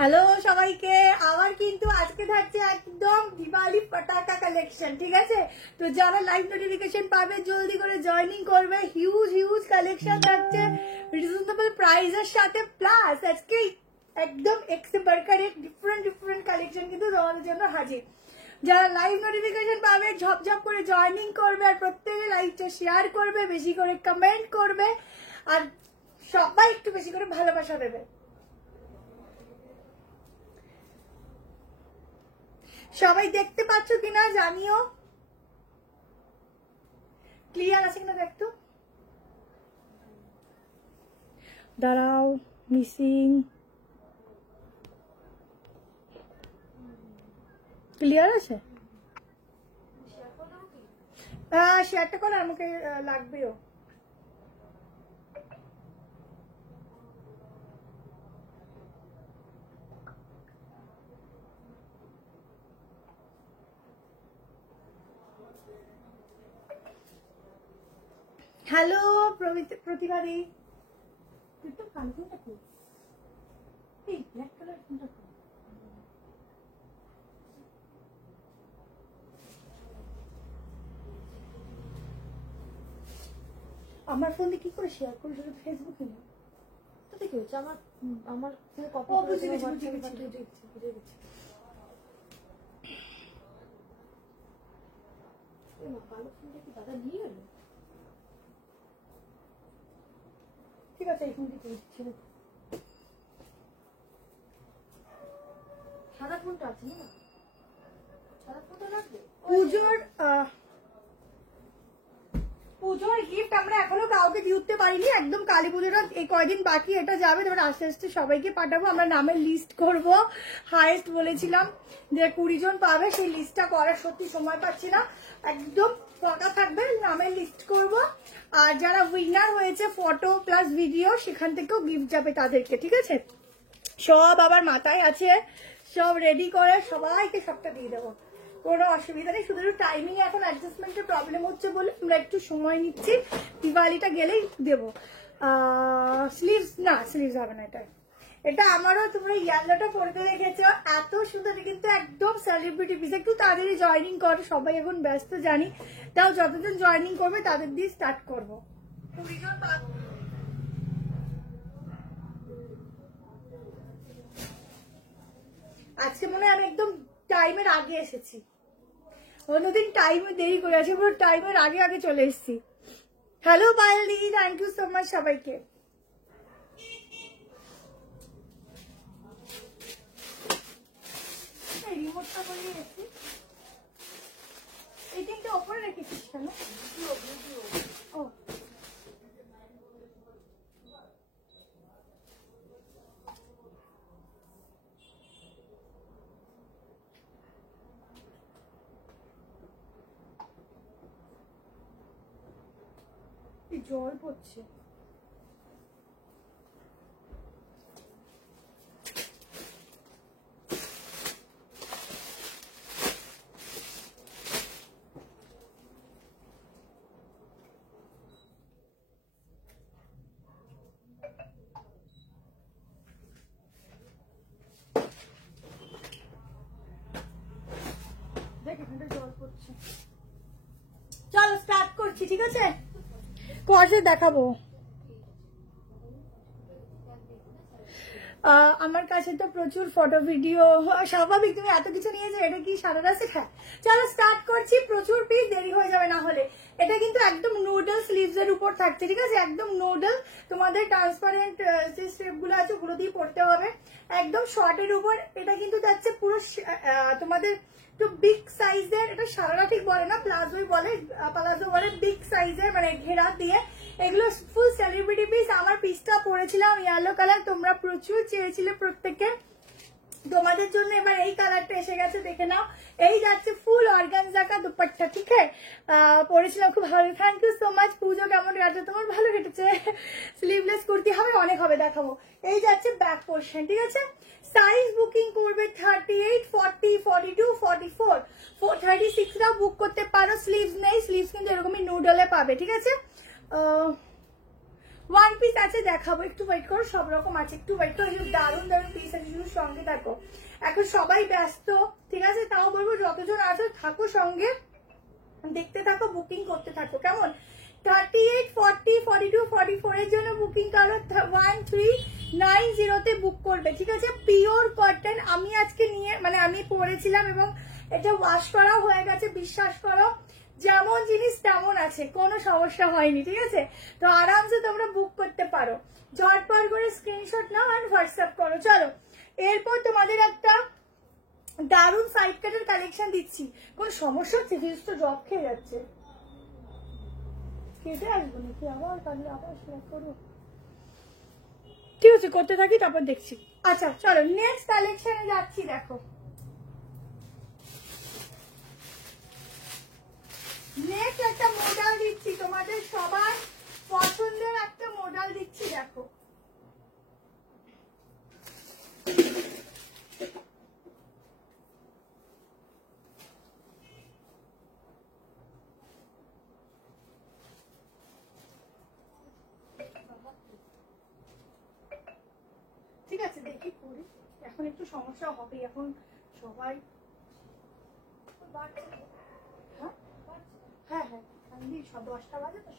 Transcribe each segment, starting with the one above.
Hello সবাইকে, আবার কিন্তু আজকে থাকছে একদম দিওয়ালি পটাকা কালেকশন, ঠিক আছে? তো যারা লাইভ নোটিফিকেশন পাবে জলদি করে জয়েনিং করবে। হিউজ হিউজ কালেকশন থাকছে রিজনেবল প্রাইসের সাথে, প্লাস আজকে একদম এক্সে বারকার এক ডিফারেন্ট ডিফারেন্ট কালেকশন কিন্তু তোমাদের জন্য হাজির। যারা লাইভ নোটিফিকেশন পাবে ঝপঝপ করে জয়েনিং করবে, আর প্রত্যেকে লাইভটা শেয়ার করবে, বেশি করে কমেন্ট করবে, আর সবাই একটু বেশি করে ভালোবাসা দেবে। সবাই দেখতে পাচ্ছ কিনা জানিও, ক্লিয়ার আছে কিনা দেখতো। দাঁড়াও, মিসিং, ক্লিয়ার আছে? শেয়ারটা করো, আমাকে লাগবেও। হ্যালো প্রতিভাদি, তুই তো কালো ফোনটা কই? এই ব্ল্যাক কালার ফোনটা কই? আমার ফোন দিয়ে কি করে শেয়ার করি? শুধু ফেসবুকে না, তাতে কি হচ্ছে? আমার কপি করে বুঝে গেছি। কালো ফোনটা কি দাদা নিয়ে গেল? ঠিক আছে, এই ফোন দিয়ে দিচ্ছি। সাদা ফোনটা আছে না? সাদা ফোনটা লাগবে। পুজোর গিফট আমরা এখনো কাউকে দিয়ে উঠতে পারিনি, একদম কালী পুজোটা এই কয়দিন বাকি, এটা যাবে। তারপর আস্তে আস্তে সবাইকে পাঠাবো, আমরা নামের লিস্ট করব। হাইয়েস্ট বলেছিলাম যে 20 জন পাবে, সেই লিস্টটা করার সত্যি সময় পাচ্ছি না, একদম ফাঁকা থাকবে, নামের লিস্ট করব। আর যারা উইনার হয়েছে ফটো প্লাস ভিডিও, সেখান থেকেও গিফট যাবে তাদেরকে, ঠিক আছে? সব আবার মাথায় আছে, সব রেডি করে সবাইকে সবটা দিয়ে দেবো, কোনো অসুবিধা নেই। শুধু টাইমিং এখন অ্যাডজাস্টমেন্টের প্রবলেম হচ্ছে বলে আমরা একটু সময় নিচ্ছি, দিওয়ালিটা গেলেই দেবো। স্লিভস না, স্লিভস হবে না। এটা আমারও, তোমরা ইয়েলোটা পরতে রেখেছো, এত সুন্দর, কিন্তু একদম সেলিব্রিটি পিস। একটু তাড়াতাড়ি জয়েনিং করো, সবাই এখন ব্যস্ত জানি, তাও যতজন জয়েনিং করবে তাদের দিয়ে স্টার্ট করবো। 20 জন আজকে মনে হয় আমি একদম টাইমের আগে এসেছি, অন্যদিন টাইমে দেরি করে আছে, পুরো টাইমের আগে আগে চলে এসেছি। হ্যালো পায়েল দি, থ্যাংক ইউ সো মাচ সবাইকে। রিমোটটা বলিয়ে রেখেছি, এই তিনটে ওপরে রেখেছিস কেন? ও জল পড়ছে। দেখ, এখানটা জল পড়ছে। চলো স্টার্ট করছি, ঠিক আছে? কজে দেখাবো। আমার কাছে তো প্রচুর ফটো ভিডিও, স্বাভাবিক, তুমি এত কিছু নিয়েছো, এটা কি সারা রাতে খায়? চলো স্টার্ট করছি, প্রচুর পিস, দেরি হয়ে যাবে না হলে। এটা কিন্তু একদম নুডল স্লিভস এর উপর থাকছে, ঠিক আছে? একদম নুডল, তোমাদের ট্রান্সপারেন্ট যে স্টেপ গুলো আছে ওগুলো দিয়ে পড়তে হবে, একদম শর্টের উপর। এটা কিন্তু যাচ্ছে পুরো তোমাদের একটু বিগ সাইজের, এটা সারারা ঠিক বলে না, প্লাজোই বলে, প্লাজো বলে, বিগ সাইজের, মানে ঘেরা দিয়ে। এগুলো ফুল সেলিব্রিটি পিস। আমার পিসটা পরেছিলাম ইয়েলো কালার, তোমরা প্রচুর চেয়েছিলে প্রত্যেকে, তোমাদের জন্য এবার এই কালারটা এসে গেছে, দেখে নাও। এই যাচ্ছে ফুল অর্গানজা কা দুপাট্টা, ঠিক আছে? পরেছিলাম, খুব ভালো। Thank you so much. Puja কেমন কাটছে তোমার? ভালো কেটেছে। স্লিভলেস কুর্তি হবে, অনেক হবে, দেখাবো। এই যাচ্ছে ব্যাক পোর্শন, ঠিক আছে? সাইজ বুকিং করবে 38, 40, 42, 44, 36রা বুক করতে পারো। স্লিভস নেই, স্লিভস কিন্তু এরকমই নুডলে পাবে, ঠিক আছে? ওয়ান পিস আছে আছে দেখাবো, একটু ওয়েট করো, সব রকম আছে, একটু ওয়েট করো। দারুণ দারুণ পিস আছে, শুধু সঙ্গে থাকো। এখন সবাই ব্যস্ত, ঠিক আছে, তাও বলবো যতজন আছো থাকো সঙ্গে, দেখতে থাকো, বুকিং করতে থাকো, কেমন? 38, 40, 42, 44 এর জন্য বুকিং করো, 1390 তে বুক করবে, ঠিক আছে। পিওর কটন আমি আজকে নিয়ে মানে আমি পরেছিলাম এবং এটা ওয়াশ করা হয়ে গেছে, বিশ্বাস করো যেমন জিনিস তেমন আছে, কোনো সমস্যা হয়নি, ঠিক আছে। তো আরামসে তোমরা বুক করতে পারো, ঝটপট করে স্ক্রিনশট নাও আর হোয়াটসঅ্যাপ করো। চলো এরপর তোমাদের একটা দারুণ সাইড কাটের কালেকশন দিচ্ছি। কোন সমস্যা হচ্ছে? ফিউজ তো ড্রপ খেয়ে যাচ্ছে, কেটে আসবো নাকি আবার? কাটলে আবার শেয়ার করবো, ঠিক আছে, করতে থাকি তারপর দেখছি। আচ্ছা চলো নেক্সট কালেকশনে যাচ্ছি। দেখো নেক্সট একটা মডেল দিচ্ছি, তোমাদের সবার পছন্দের একটা মডেল দিচ্ছি। দেখো ঠিক আছে, দেখি করি, এখন একটু সমস্যা হবে, এখন সবাই হ্যাঁ হ্যাঁ সব 10টা বাজে তো,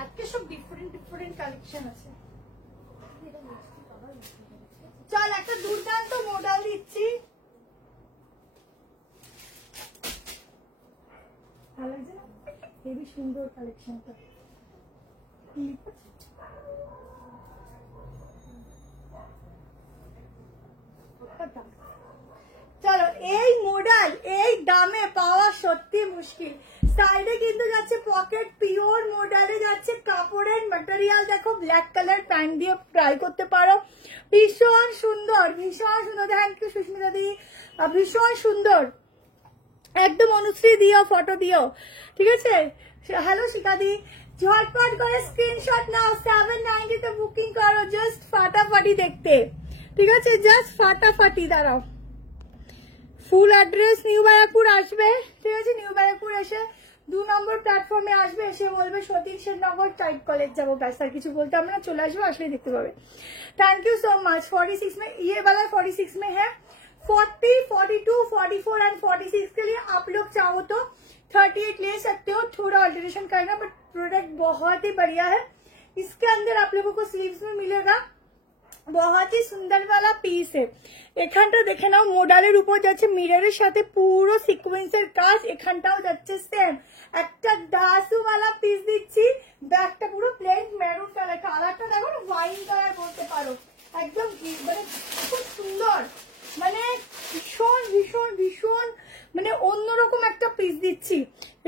আজকে সব ডিফারেন্ট ডিফারেন্ট কালেকশন আছে। চল একটা দুর্দান্ত মডেল দিচ্ছি, ভালো লাগছে না? হেবি সুন্দর কালেকশনটা। চলো এই মডেল এই দামে পাওয়া সত্যি মুশকিল। সাইডে কিন্তু যাচ্ছে পকেট, পিওর মডেলে যাচ্ছে, কাপড়ের ম্যাটেরিয়াল দেখো, ব্ল্যাক কালার প্যান্ট দিয়ে ট্রাই করতে পারো, ভীষণ সুন্দর, ভীষণ সুন্দর। থ্যাংক ইউ সুস্মিতা দি, ভীষণ সুন্দর, একদম অনুশ্রী দিও, ফটো দিও, ঠিক আছে। হ্যালো শিকাদি, ঝটপট করে স্ক্রিনশট নাও, 790 তে বুকিং করো, জাস্ট ফাটাফাটি দেখতে, ঠিক আছে, জাস্ট ফাটাফাটি। দাঁড়াও, ফুল অ্যাড্রেস নিউ ব্যারাকপুর আসবে, ঠিক আছে, নিউ ব্যারাকপুর এসে 2 নম্বর প্ল্যাটফর্মে আসবে, এসে বলবে সতীশ সেননগর টাইপ কলেজ যাবো, ব্যাস আর কিছু বলতে আমরা চলে আসবো, আসলে দেখতে পাবে। Thank you so much. 46 में ये वाला 46 में है, 40, 42, 44 एंड 46 के लिए आप लोग चाहो तो 38 ले सकते हो, थोड़ा अल्टरेशन करना, बट प्रोडक्ट बहुत ही बढ़िया है। इसके अंदर आप लोगों को स्लीव्स में मिलेगा, बहुत ही सुंदर वाला পিস এখানটা দেখে নাও, মডেলের উপর যাচ্ছে মিররের সাথে পুরো সিকোয়েন্সের কাজ, এখানটাও যাচ্ছে সেম, একটা দাসু वाला পিস দিচ্ছি, ব্যাকটা পুরো প্লেন মেরুন কালার, কালারটা দেখো না, ওয়াইন কালার বলতে পারো, একদম মানে খুব সুন্দর, মানে ভীষণ ভীষণ ভীষণ মানে অন্যরকম একটা পিস দিচ্ছি।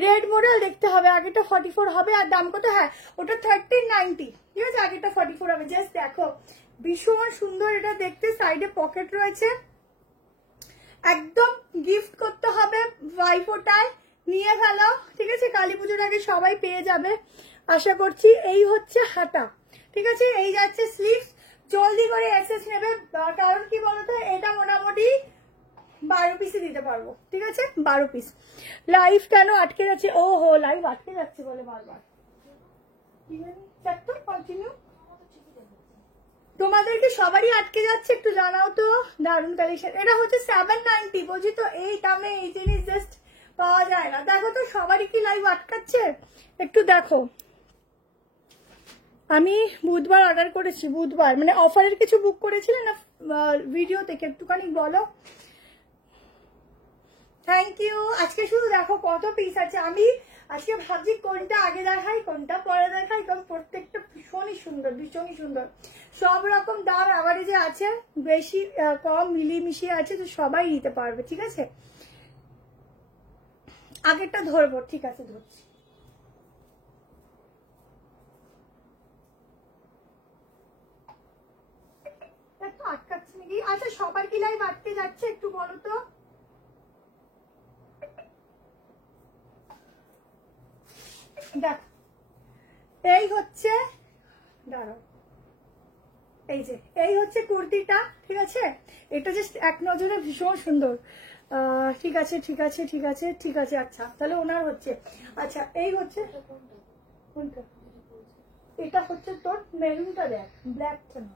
রেড মডেল দেখতে হবে, আগেটা 44 হবে, আর দাম কত? হ্যাঁ ওটা 1390, ঠিক আছে, আগেটা 44 হবে। জাস্ট দেখো ভীষণ সুন্দর এটা দেখতে, সাইডে পকেট রয়েছে, একদম গিফট করতে হবে ভাইফোঁটায়, নিয়ে ফেলো, ঠিক আছে, কালী পুজোর আগে সবাই পেয়ে যাবে আশা করছি। এই হচ্ছে হাতা, ঠিক আছে, এই যাচ্ছে স্লিভস, জলদি করে এসএস নেবে, কারণ কি বলতো এটা মোটামুটি 12 পিসই দিতে পারবো, ঠিক আছে, 12 পিস। লাইভ কেন আটকে যাচ্ছে? ও হো, লাইভ আটকে যাচ্ছে বলে বারবার, কি জানি, কন্টিনিউ তোমাদেরকে সবারই আটকে যাচ্ছে, একটু জানাও তো। দারুন কালেকশন, এটা হচ্ছে 790, বুঝি তো, এই দামে এই জিনিস জাস্ট পাওয়া যায় না। দেখো তো সবারই কি লাইভ আটকাচ্ছে, একটু দেখো। আমি বুধবার অর্ডার করেছি, বুধবার মানে অফারের কিছু বুক করেছিলে না ভিডিও থেকে, একটুখানি বলো। Thank you. আজকে শুধু দেখো কত পিস আছে, আমি আজকে ভাবছি কোনটা আগে দেখাই কোনটা পরে দেখাই, কারণ প্রত্যেকটা ভীষণই সুন্দর, ভীষণই সুন্দর, সব রকম দাম অ্যাভারেজে আছে, বেশি কম মিলিয়ে আছে, তো সবাই নিতে পারবে, ঠিক আছে। আগেরটা ধরবো, ঠিক আছে, ধরছি। একটু আটকাচ্ছে নাকি? আচ্ছা সবার কি লাইভ আটকে যাচ্ছে একটু বলো তো। দেখ এই হচ্ছে, দাঁড়াও, এই যে এই হচ্ছে কুর্তিটা, ঠিক আছে, এটা জাস্ট এক নজরে ভীষণ সুন্দর, ঠিক আছে ঠিক আছে ঠিক আছে ঠিক আছে। আচ্ছা তাহলে ওনার হচ্ছে, আচ্ছা এই হচ্ছে কোনটা, এটা হচ্ছে তোর মেরুনটা, দেখ ব্ল্যাকটা না,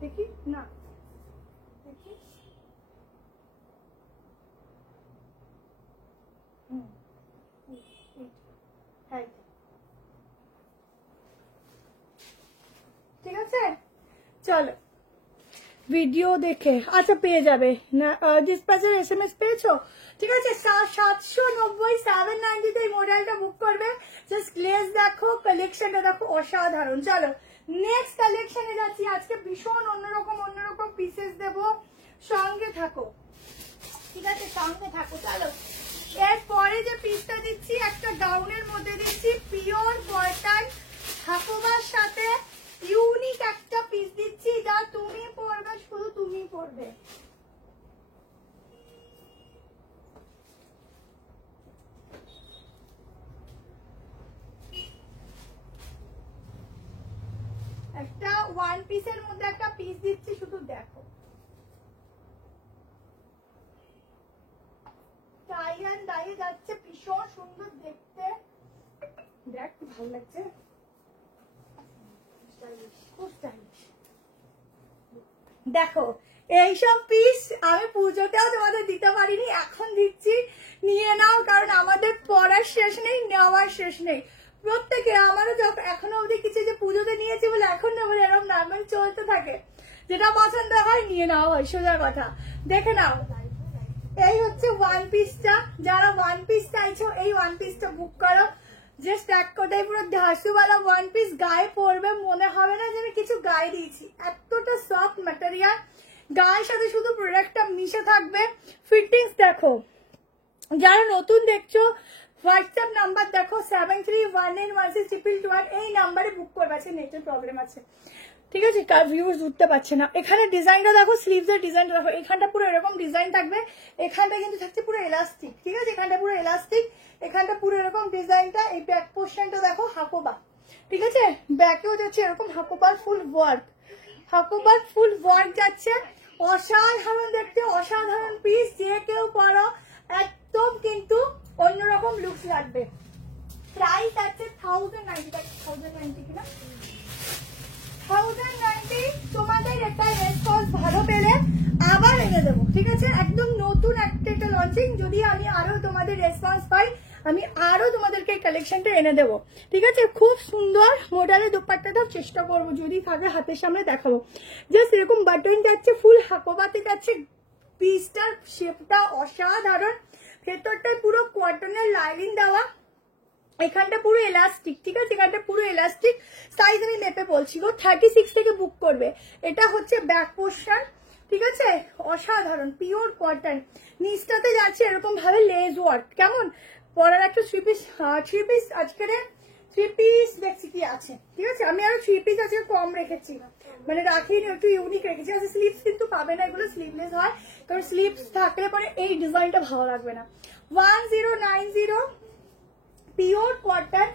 দেখি না, দেখি হ্যাঁ ঠিক আছে। চলো ভিডিও দেখে আচ্ছা পেয়ে যাবে না, ডিসপ্যাচের SMS পেয়েছো? ঠিক আছে, 790 790 এই মডেলটা বুক করবে। জাস্ট গ্লেজ দেখো, কালেকশনটা দেখো অসাধারণ। চলো নেক্সট কালেকশনে যাচ্ছি। আজকে ভীষণ অন্যরকম পিসেস দেবো, সঙ্গে থাকো ঠিক আছে, সঙ্গে থাকো। চলো এরপরে যে পিসটা দিচ্ছি একটা গাউনের মধ্যে দিচ্ছি, পিওর কটন হাকোবার সাথে ইউনিক একটা পিস দিচ্ছি, যা তুমি পরবে, শুধু তুমি পরবে। একটা ওয়ান পিসের মধ্যে একটা পিস দিচ্ছি, শুধু দেখো। টাই অ্যান্ড ডাই যাচ্ছে, ভীষণ সুন্দর দেখতে, দেখ কি ভালো লাগছে, খুব স্টাইলিশ। দেখো এইসব পিস আমি পুজোতেও তোমাদের দিতে পারিনি, এখন দিচ্ছি, নিয়ে নাও, কারণ আমাদের পড়ার শেষ নেই, নেওয়ার শেষ নেই। প্রত্যেকে আমারও যখন এখনো অবধি কিছু যে পুজোতে নিয়েছি বলে এখন না, বলে এরকম নর্মাল চলতে থাকে, যেটা পছন্দ হয় নিয়ে নেওয়া হয়, সোজা কথা। দেখে নাও এই হচ্ছে ওয়ান পিসটা, যারা ওয়ান পিস চাইছো এই ওয়ান পিসটা বুক করো। জাস্ট এক কথায় পুরো ধাসুওয়ালা ওয়ান পিস, গায়ে পরবে মনে হবে না যেন কিছু গায়ে দিয়েছি, এতটা সফট ম্যাটেরিয়াল, গায়ের সাথে শুধু প্রোডাক্টটা মিশে থাকবে। ফিটিংস দেখো, যারা নতুন দেখছো হোয়াটসঅ্যাপ নাম্বার দেখো 73181621, এই নাম্বারে বুক করবে। আছে নেটের প্রবলেম আছে ঠিক আছে, কার ভিউজ উঠতে পারছে না। এখানে ডিজাইনটা দেখো, স্লিভসের ডিজাইনটা দেখো, এখানটা পুরো এরকম ডিজাইন থাকবে, এখানটা কিন্তু থাকছে পুরো এলাস্টিক ঠিক আছে, এখানটা পুরো এলাস্টিক, এখানটা পুরো এরকম ডিজাইনটা। এই ব্যাক পোর্শনটা দেখো হাকোবা ঠিক আছে, ব্যাকেও যাচ্ছে এরকম হাকোবার ফুল ওয়ার্ক, হাকোবার ফুল ওয়ার্ক যাচ্ছে, অসাধারণ দেখতে, অসাধারণ পিস, যে কেউ পরো একদম কিন্তু অন্যরকম লুকস লাগবে। প্রাইস আছে 1090 কিনা 1090। তোমাদের একটা রেসপন্স ভালো পেলে আবার এনে দেবো ঠিক আছে, একদম নতুন একটা লঞ্চিং, যদি আমি আরো তোমাদের রেসপন্স পাই আমি আরো তোমাদেরকে কালেকশনটা এনে দেবো ঠিক আছে। খুব সুন্দর মডেলের দোপাট্টাটাও চেষ্টা করবো, যদি থাকে হাতের সামনে দেখাবো। জাস্ট এরকম বাটন যাচ্ছে, ফুল হাকোবাতে যাচ্ছে, পিসটার শেপটা অসাধারণ, ভেতরটায় পুরো কটনের লাইনিং দেওয়া, এখানটা পুরো এলাস্টিক ঠিক আছে, এখানটা পুরো এলাস্টিক। সাইজ আমি মেপে বলছি, 36 থেকে বুক করবে। এটা হচ্ছে ব্যাক পোর্শন ঠিক আছে, অসাধারণ পিওর কটন, নিচটাতে যাচ্ছে এরকম ভাবে লেজ ওয়ার্ক। কেমন পরার একটা থ্রি পিস আজকের থ্রি পিস দেখছি কি আছে ঠিক আছে, আমি আরো থ্রি পিস আজকে কম রেখেছি, মানে রাখিনি, একটু ইউনিক রেখেছি। আচ্ছা স্লিভস কিন্তু পাবে না, এগুলো স্লিভলেস হয়, কারণ স্লিভস থাকলে পরে এই ডিজাইনটা ভালো লাগবে না। 1090 পিওর কটন,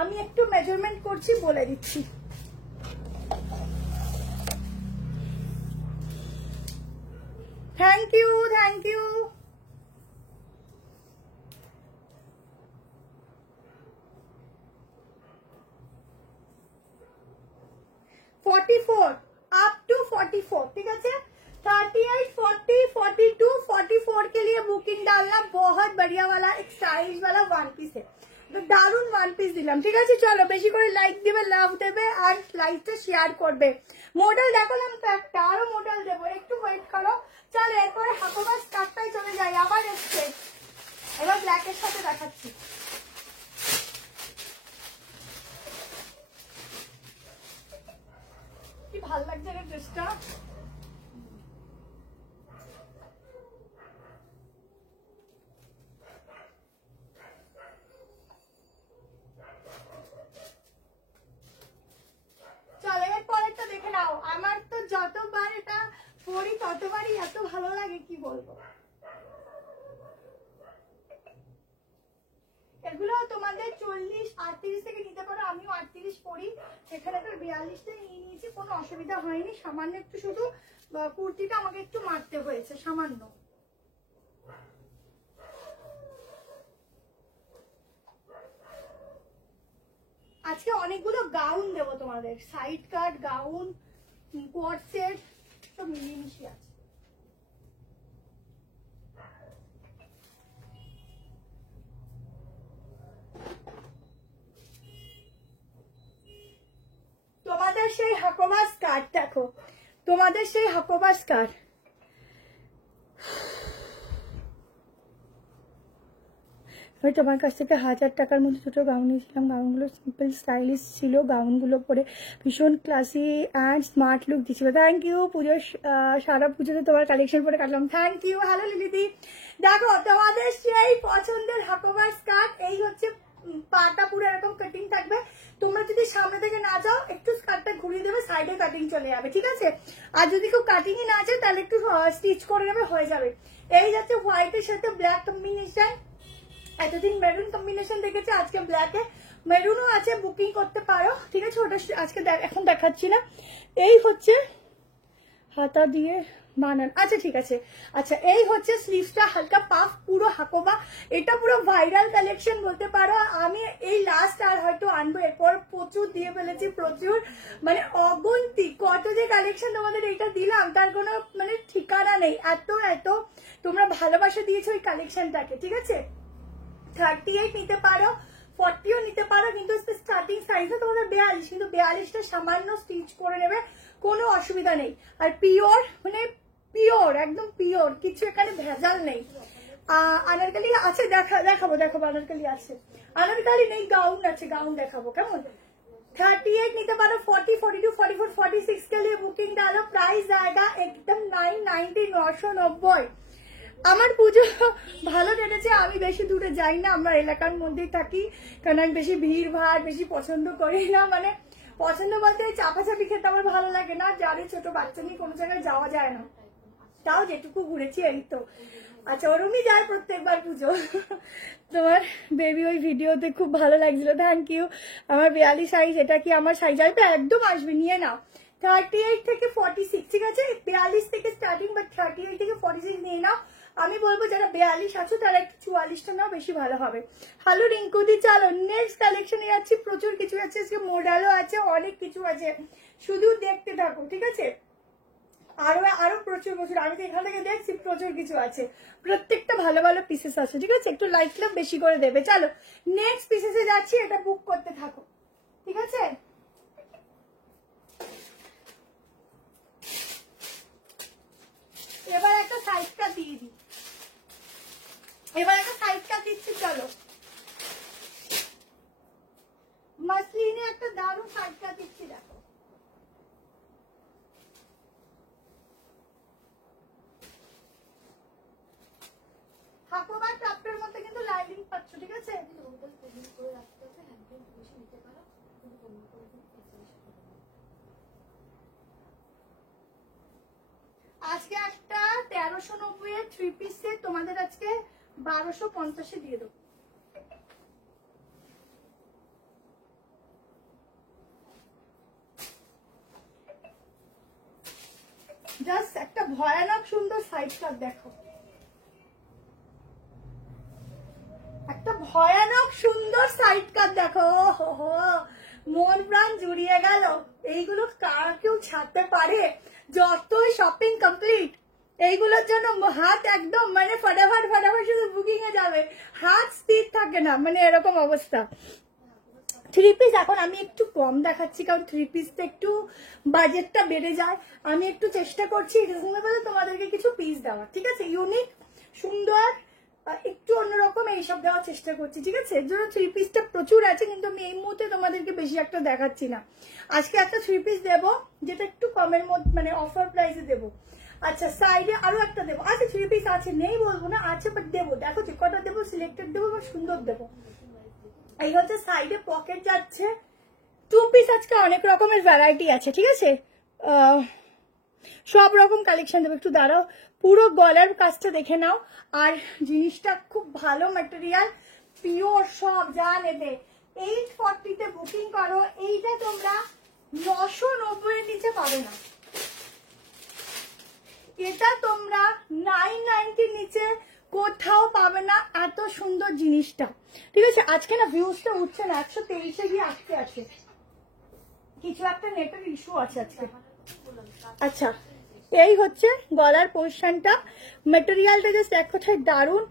আমি একটু মেজারমেন্ট করছি বলে দিচ্ছি। Thank you thank you. Up to 44 ठीक है, 38 40 42 44 के लिए बुकिंग डालना। बहुत बढ़िया वाला एक स्टाइलिश वाला वन पीस है, तो দারুন ওয়ান পিস দিলাম ঠিক আছে। চলো বেশি করে লাইক দিবে, লাভ দেবে, আর লাইকটা শেয়ার করবে। মডেল দেখালাম তো একটা, আরো মডেল দেবো, একটু ওয়েট করো। চলো এরপরে হাকোবার স্কার্টটাই চলে যাই, আবার এসছে, এবার ব্ল্যাকের সাথে দেখাচ্ছি। কি ভালো লাগছে রে ড্রেসটা, চলো এর পরেরটা দেখে নাও। আমার তো যতবার এটা পরি ততবারই এত ভালো লাগে কি বলবো। এগুলো তোমাদের 40-38 থেকে নিতে পারো, আমিও 38 পরি, এখানে তো 42টা নিয়ে নিয়েছি, কোনো অসুবিধা হয়নি। সামান্য একটু শুধু কুর্তিটা আমাকে একটু মারতে হয়েছে সামান্য। আজকে অনেকগুলো গাউন দেবো তোমাদের, সাইড কাট গাউন, কোয়ার্ড সেট সব মিলিয়ে আছে। তোমাদের সেই হাকোবা স্কার্ট দেখো, তোমাদের সেই হাকোবা স্কার্ট, আমি তোমার কাছ থেকে 1000 টাকার মধ্যে দুটো গাউন নিয়েছিলাম। গাউনগুলো সিম্পল স্টাইলিশ ছিল, গাউনগুলো পরে ভীষণ ক্লাসি অ্যান্ড স্মার্ট লুক দিচ্ছিল। Thank you. পুজোর সারা পুজোতে তোমার কালেকশন পরে কাটলাম, থ্যাংক ইউ। হ্যালো লিলিদি, দেখো তোমাদের সেই পছন্দের হাকোবার স্কার্ট, এই হচ্ছে পাটা পুরো এরকম কাটিং থাকবে। তোমরা যদি সামনে থেকে না যাও একটু স্কার্টটা ঘুরিয়ে দেবে, সাইডে কাটিং চলে যাবে, ঠিক আছে? আর যদি কেউ কাটিংই না চায় তাহলে একটু স্টিচ করে নেবে, হয়ে যাবে। এই যাচ্ছে হোয়াইটের সাথে ব্ল্যাক কম্বিনেশন, এতদিন মেরুন কম্বিনেশন দেখেছি, আজকে ব্ল্যাকে মেরুনও আছে, বুকিং করতে পারো, ঠিক আছে? ওটা আজকে এখন দেখাচ্ছি না। এই হচ্ছে হাতা দিয়ে বানান, আচ্ছা ঠিক আছে। আচ্ছা এই হচ্ছে স্লিভসটা, হালকা পাফ, পুরো হাকোবা, এটা পুরো ভাইরাল কালেকশন বলতে পারো। আমি এই লাস্ট আর হয়তো আনবো, এরপর প্রচুর দিয়ে ফেলেছি, প্রচুর মানে অগুন্তি, কত যে কালেকশন তোমাদের এটা দিলাম তার কোনো মানে ঠিকানা নেই। এত এত তোমরা ভালোবাসা দিয়েছো এই কালেকশনটাকে, ঠিক আছে? 38 নিতে পারো, 40ও নিতে পারো, কিন্তু স্টার্টিং সাইজ তোমাদের 42, কিন্তু 42টা সামান্য স্টিচ করে নেবে, কোনো অসুবিধা নেই। আর পিওর মানে পিওর, একদম পিওর, কিছু এখানে ভেজাল নেই। আনারকালি আছে, দেখাবো আনারকালি আছে, আনারকালি নেই, গাউন আছে, গাউন দেখাবো, কেমন? 38 নিতে পারো, 40, 42, 44, 46 के लिए बुकिंग डालो, प्राइस आएगा एकदम 990, 990। আমার পুজো ভালো কেটেছে, আমি বেশি দূরে যাই না, আমরা এলাকার মধ্যেই থাকি, কারণ আমি বেশি ভিড় ভাড় বেশি পছন্দ করি না। মানে পছন্দ বলতে চাপাচাপি খেতে আমার ভালো লাগে না, যারে ছোট বাচ্চা নিয়ে কোনো জায়গায় যাওয়া যায় না, তাও যেটুকু ঘুরেছি এই তো। আচ্ছা ওরমই যায় প্রত্যেকবার পুজো। তোমার বেবি ওই ভিডিওতে খুব ভালো লাগছিল, থ্যাংক ইউ। আমার 42 সাইজ, এটা কি আমার সাইজ আসবে? একদম আসবে, নিয়ে নাও। 38 থেকে 46, ঠিক আছে? 42 থেকে স্টার্টিং, বাট 38 থেকে 46 নিয়ে নাও। আমি বলবো যারা 42 আছো তারা একটু 44টা নাও, বেশি ভালো হবে। হ্যালো রিঙ্কুদি, চলো নেক্সট কালেকশনে যাচ্ছি। প্রচুর কিছু আছে আজকে, মডেলও আছে, অনেক কিছু আছে, শুধু দেখতে থাকো, ঠিক আছে? আরো প্রচুর আমি তো এখান থেকে দেখছি প্রচুর কিছু আছে, প্রত্যেকটা ভালো ভালো পিসেস আছে, ঠিক আছে? একটু লাইক ক্লাব বেশি করে দেবে। চলো নেক্সট পিসেসে যাচ্ছি, এটা বুক করতে থাকো, ঠিক আছে? এবার একটা সাইড কাট দিয়ে দিই, দিচ্ছি। চলো মাসলিনে একটা দারুণ সাইড কাট দিচ্ছি, দেখো। হাকোবার টপটার মধ্যে কিন্তু লাইনিং পাচ্ছ, ঠিক আছে? আজকে একটা 1390 এর 3 পিস সেট তোমাদের আজকে 1250 এ দিয়ে দেবো। জাস্ট একটা ভয়ানক সুন্দর সাইড কাট দেখো, একটা ভয়ানক সুন্দর সাইড কাট দেখো, হো মন প্রাণ জুড়িয়ে গেল। এইগুলো কার কেউ ছাড়তে পারে? যতই শপিং কমপ্লিট, এইগুলোর জন্য হাত একদম মানে ফটাফট শুধু বুকিং এ যাবে, হাত স্থির থাকে না, মানে এরকম অবস্থা। 3 পিস এখন আমি একটু কম দেখাচ্ছি, কারণ 3 পিসতে একটু বাজেটটা বেড়ে যায়। আমি একটু চেষ্টা করছি রিজনেবল তোমাদেরকে কিছু পিস দেওয়ার, ঠিক আছে? ইউনিক, সুন্দর, একটু অন্যরকম এইসব দেওয়ার চেষ্টা করছি, ঠিক আছে? এর জন্য 3 পিসটা প্রচুর আছে, কিন্তু আমি এই মুহূর্তে তোমাদেরকে বেশি একটা দেখাচ্ছি না। আজকে একটা 3 পিস দেবো, যেটা একটু কমের মধ্যে মানে অফার প্রাইসে দেবো। আচ্ছা সাইডে আরো একটা দেবো, আচ্ছা 3 পিস আছে, নেই বলবো না, আছে, বাট দেবো, দেখো যে কটা দেবো, সিলেক্টেড দেবো বা সুন্দর দেবো। এই হচ্ছে সাইডে পকেট যাচ্ছে, 2 পিস আজকে অনেক রকমের ভ্যারাইটি আছে, ঠিক আছে? সব রকম কালেকশন দেবো, একটু দাঁড়াও, পুরো গলার কাজটা দেখে নাও। আর জিনিসটা খুব ভালো ম্যাটেরিয়াল, পিওর সব যা নেবে 840 তে বুকিং করো। এইটা তোমরা 990 এর নিচে পাবে না, এটা তোমরা 990 নিচে কোথাও পাবে না, এত সুন্দর জিনিসটা। ঠিক আছে, আজকে না ভিউজটা উঠছে না, 123-এ গিয়ে আটকে আছে, কিছু একটা নেটের ইস্যু আছে আজকে। আচ্ছা, এই হচ্ছে গলার পোর্শনটা, মেটেরিয়ালটা জাস্ট এক কথায় দারুণ।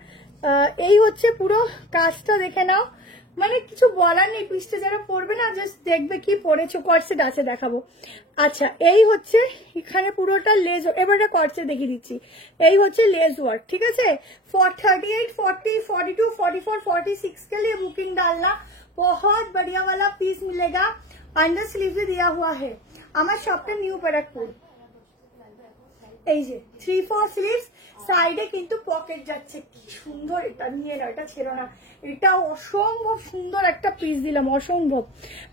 এই হচ্ছে পুরো কাজটা, দেখে নাও, মানে কিছু বলার নেই, পিসটা যারা পরবে না জাস্ট দেখবে কি পরেছো, কর্সেট আছে দেখাবো। আচ্ছা, এই হচ্ছে এখানে পুরোটা লেজ, এবারে কর্সেট দেখিয়ে দিচ্ছি। এই হচ্ছে লেজ ওয়ার্ক, ঠিক আছে। 38, 40, 42, 44, 46 के लिए बुकिंग डालना, बहुत बढ़िया वाला पीस मिलेगा। अंडर स्लीव भी दिया हुआ है। আমার শপটা নিউ ব্যারাকপুর। এই যে 3-4 স্লিভস, সাইডে কিন্তু পকেট যাচ্ছে, কি সুন্দর। এটা নিয়ে না, এটা ছেড়ো না, এটা অসম্ভব সুন্দর একটা পিস দিলাম, অসম্ভব।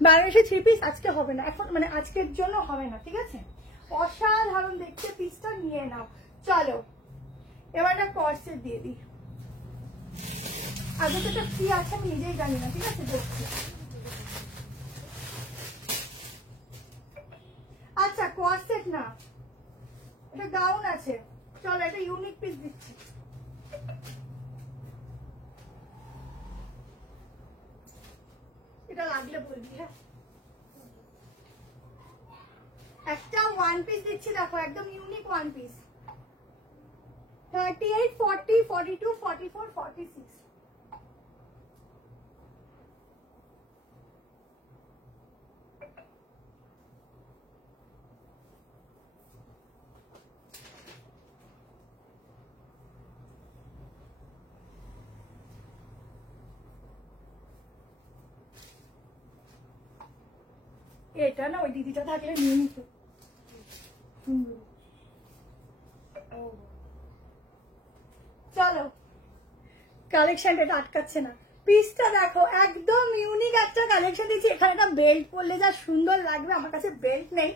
বাংলাদেশে 3 পিস আজকে হবে না, এখন মানে আজকের জন্য হবে না, ঠিক আছে। অসাধারণ দেখতে পিসটা, নিয়ে নাও। চলো এবার একটা কর্সেট দিয়ে দিই। আগে তো এটা কি আছে আমি নিজেই জানি না, ঠিক আছে, দেখছি। আচ্ছা, কর্সেট না, এটা গাউন আছে। চলো এটা ইউনিক পিস দিচ্ছি। এটা লাগলে বলবি, হ্যাঁ। একটা ওয়ান পিস দিচ্ছি, দেখো একদম ইউনিক ওয়ান পিস। 38, 40, 42, 44, 46। এটা না ওই দিদিটা থাকলে নিয়ে নিত। চলো, কালেকশনটা এটা আটকাচ্ছে না, পিসটা দেখো একদম ইউনিক একটা কালেকশন দিচ্ছি। এখানে একটা বেল্ট পরলে যা সুন্দর লাগবে, আমার কাছে বেল্ট নেই,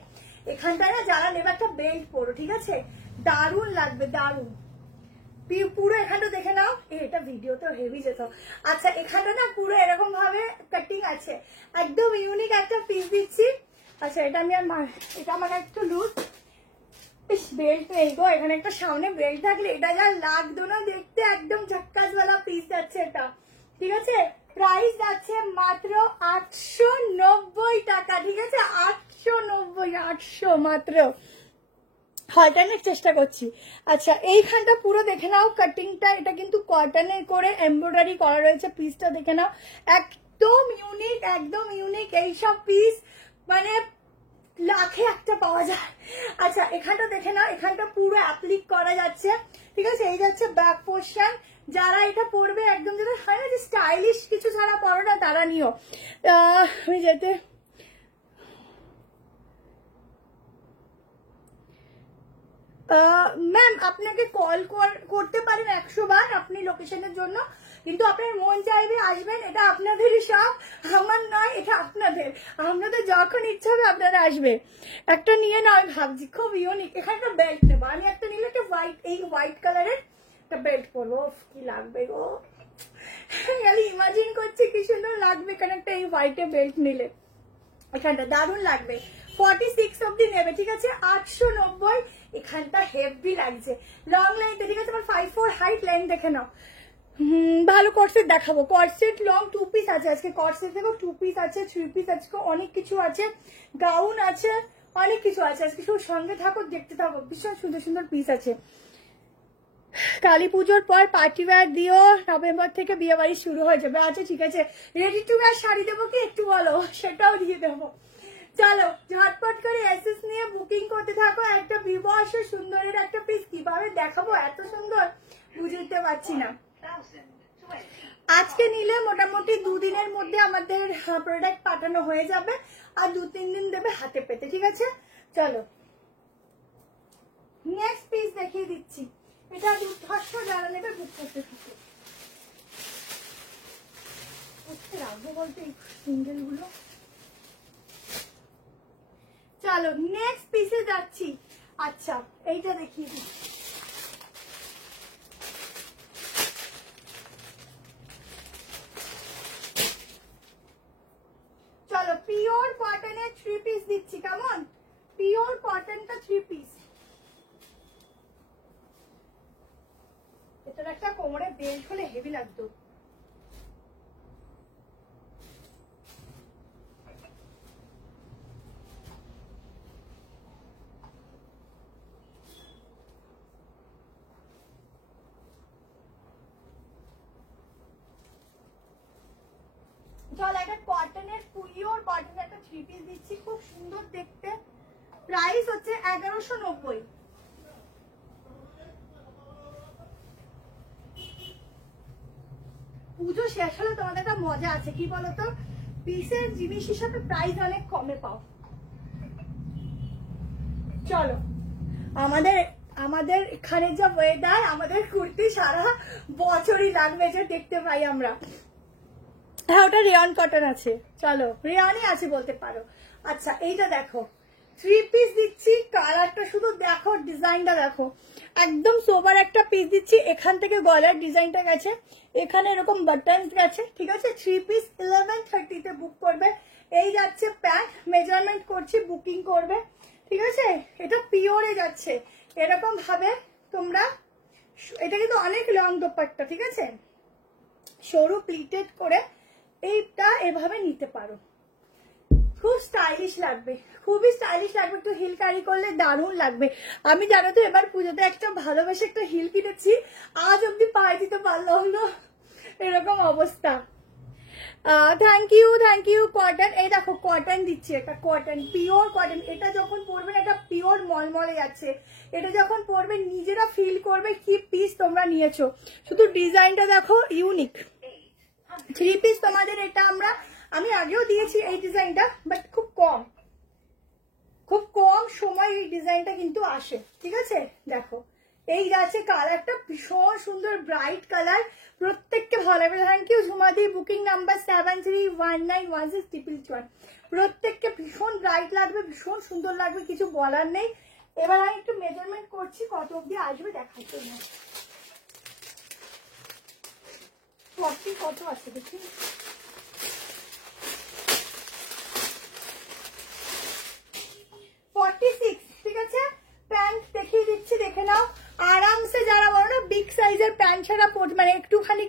এখানটায় না যারা নেবে একটা বেল্ট পরো, ঠিক আছে, দারুণ লাগবে, দারুণ। পুরো এখানটা দেখে নাও, এটা ভিডিওতে হেভি যেত। আচ্ছা, এখানটা না পুরো এরকম ভাবে কাটিং আছে, একদম ইউনিক একটা পিস দিচ্ছি। আচ্ছা, এটা আমি আর এটা আমার একটু লুজ, বেল্ট নেই গো, এখানে একটা সামনে বেল্ট থাকলে এটা যা লাগতো না দেখতে, একদম ঝক্কাসওয়ালা পিস যাচ্ছে এটা, ঠিক আছে। প্রাইস যাচ্ছে মাত্র 890 টাকা, ঠিক আছে, 890, 800 মাত্র। হল্টারনের চেষ্টা করছি। আচ্ছা, এইখানটা পুরো দেখে নাও কাটিংটা, এটা কিন্তু কটনের করে এমব্রয়ডারি করা রয়েছে, পিসটা দেখে নাও, একদম ইউনিক, একদম ইউনিক। এইসব পিস মানে লাখে একটা পাওয়া যায়। আচ্ছা, এখানটা দেখে নাও, এখানটা পুরো অ্যাপ্লিক করা যাচ্ছে, ঠিক আছে। এই যাচ্ছে ব্যাক পোর্শন, যারা এটা পরবে একদম যেটা হয় না যে স্টাইলিশ কিছু ছাড়া পরো না, তারা নিও। আমি যেতে ম্যাম আপনাকে কল করতে পারেন 100 বার আপনি লোকেশনের জন্য, কিন্তু আপনার মন চাইবে আসবেন, এটা আপনাদেরই সব, আমার নয়, এটা আপনাদের, আপনাদের যখন ইচ্ছা হবে আপনারা আসবে। একটা নিয়ে না, আমি ভাবছি খুব ইউনিক। এখানে একটা বেল্ট নেবো আমি, একটা নিলে একটা হোয়াইট, এই হোয়াইট কালারের একটা বেল্ট পরবো, কি লাগবে গো, খালি ইমাজিন করছি কি সুন্দর লাগবে এখানে একটা এই হোয়াইটে বেল্ট নিলে, এখানটা দারুণ লাগবে। 46 অব্দি নেবে, ঠিক আছে, 890। এখানটা হেভি লাগছে, লং লেন্থে, ঠিক আছে, আমার 5'4" হাইট, লেন্থ দেখে নাও। ভালো কর্সেট দেখাবো, কর্সেট লং 2 পিস আছে আজকে, কর্সেট দেখো 2 পিস আছে, 3 পিস আছে, অনেক কিছু আছে, গাউন আছে, অনেক কিছু আছে আজকে, শুধু সঙ্গে থাকো, দেখতে থাকো, ভীষণ সুন্দর সুন্দর পিস আছে। কালী পুজোর পর পার্টি ওয়্যার দিও, নভেম্বর থেকে বিয়ে বাড়ি শুরু হয়ে যাবে। আচ্ছা ঠিক আছে, রেডি টু ওয়্যার শাড়ি দেবো কি একটু বলো, সেটাও দিয়ে দেবো। চলো ঝটপট করে এসএস নিয়ে বুকিং করতে থাকো। একটা বিবর্ষ সুন্দরের একটা পিস কিভাবে দেখাবো, এত সুন্দর বুঝতে পারছি না। আজকে নিলে মোটামুটি 2 দিনের মধ্যে আমাদের প্রোডাক্ট পাঠানো হয়ে যাবে, আর 2-3 দিন দেবে হাতে পেতে, ঠিক আছে। চলো নেক্সট পিস দেখিয়ে দিচ্ছি, এটা দুর্ধর্ষ, যারা নেবে বুক করতে থাকে। রাখবো বলতে এই সিঙ্গেল গুলো। চলো নেক্সট পিসে যাচ্ছি। আচ্ছা, এইটা দেখিয়ে দিচ্ছি, তোর একটা কোমরে বেল্ট হলে হেভি লাগতো। চল একটা কটনের পিওর কটনের একটা 3 পিস দিচ্ছি, খুব সুন্দর দেখতে। প্রাইস হচ্ছে 1190। পুজো শেষ হলে তোমাদের একটা মজা আছে, কি বলতো, পিসের জিনিস হিসাবে প্রাইস অনেক কমে পাও। চলো, আমাদের এখানে যা ওয়েদার, আমাদের কুর্তি সারা বছরই লাগবে, যে দেখতে পাই আমরা। হ্যাঁ, ওটা রিয়ন কটন আছে, চলো রিয়নই আছে বলতে পারো। আচ্ছা, এইটা দেখো 3 পিস দিচ্ছি, কালারটা শুধু দেখো, ডিজাইনটা দেখো, একদম সোবার একটা পিস দিচ্ছি। এখান থেকে গলার ডিজাইনটা গেছে, এখানে এরকম বাটনস গেছে, ঠিক আছে। 3 পিস 1130 বুক করবে। এই যাচ্ছে প্যান্ট, মেজারমেন্ট করছি, বুকিং করবে, ঠিক আছে। এটা পিওরে যাচ্ছে, এরকম ভাবে তোমরা, এটা কিন্তু অনেক লং দোপাট্টা, ঠিক আছে, সরু প্লিটেড করে এইটা এভাবে নিতে পারো, খুব স্টাইলিশ লাগবে, খুবই স্টাইলিশ লাগবে। একটু হিল ক্যারি করলে দারুণ লাগবে। আমি জানো তো এবার পুজোতে একটা ভালোবেসে একটা হিল কিনেছি, আজ অব্দি পায়ে দিতে পারলাম না, এরকম অবস্থা। Thank you cotton. এই দেখো কটন দিচ্ছি, একটা কটন, পিওর কটন। এটা যখন পরবেন এটা পিওর মলমলে যাচ্ছে, এটা যখন পরবেন নিজেরা ফিল করবে কি পিস তোমরা নিয়েছো। শুধু ডিজাইনটা দেখো, ইউনিক। 3 পিস তোমাদের এটা আমি আগেও দিয়েছি এই ডিজাইনটা, বাট খুব কম সময় এই ডিজাইনটা কিন্তু আসে, ঠিক আছে। দেখো এই যাচ্ছে কালারটা, ভীষণ সুন্দর ব্রাইট কালার, প্রত্যেককে ভালো লাগবে। থ্যাংক ইউ ঝুমাদি। Booking number 73191611। প্রত্যেককে ভীষণ ব্রাইট লাগবে, ভীষণ সুন্দর লাগবে, কিছু বলার নেই। এবার আমি একটু মেজারমেন্ট করছি, কত অব্দি আসবে দেখাচ্ছি না। 40 কত আছে দেখি, 46, ঠিক আছে। প্যান্ট দেখিয়ে দিচ্ছি, দেখে নাও আরামসে। যারা বলো না বিগ সাইজের প্যান্ট ছাড়া মানে একটুখানি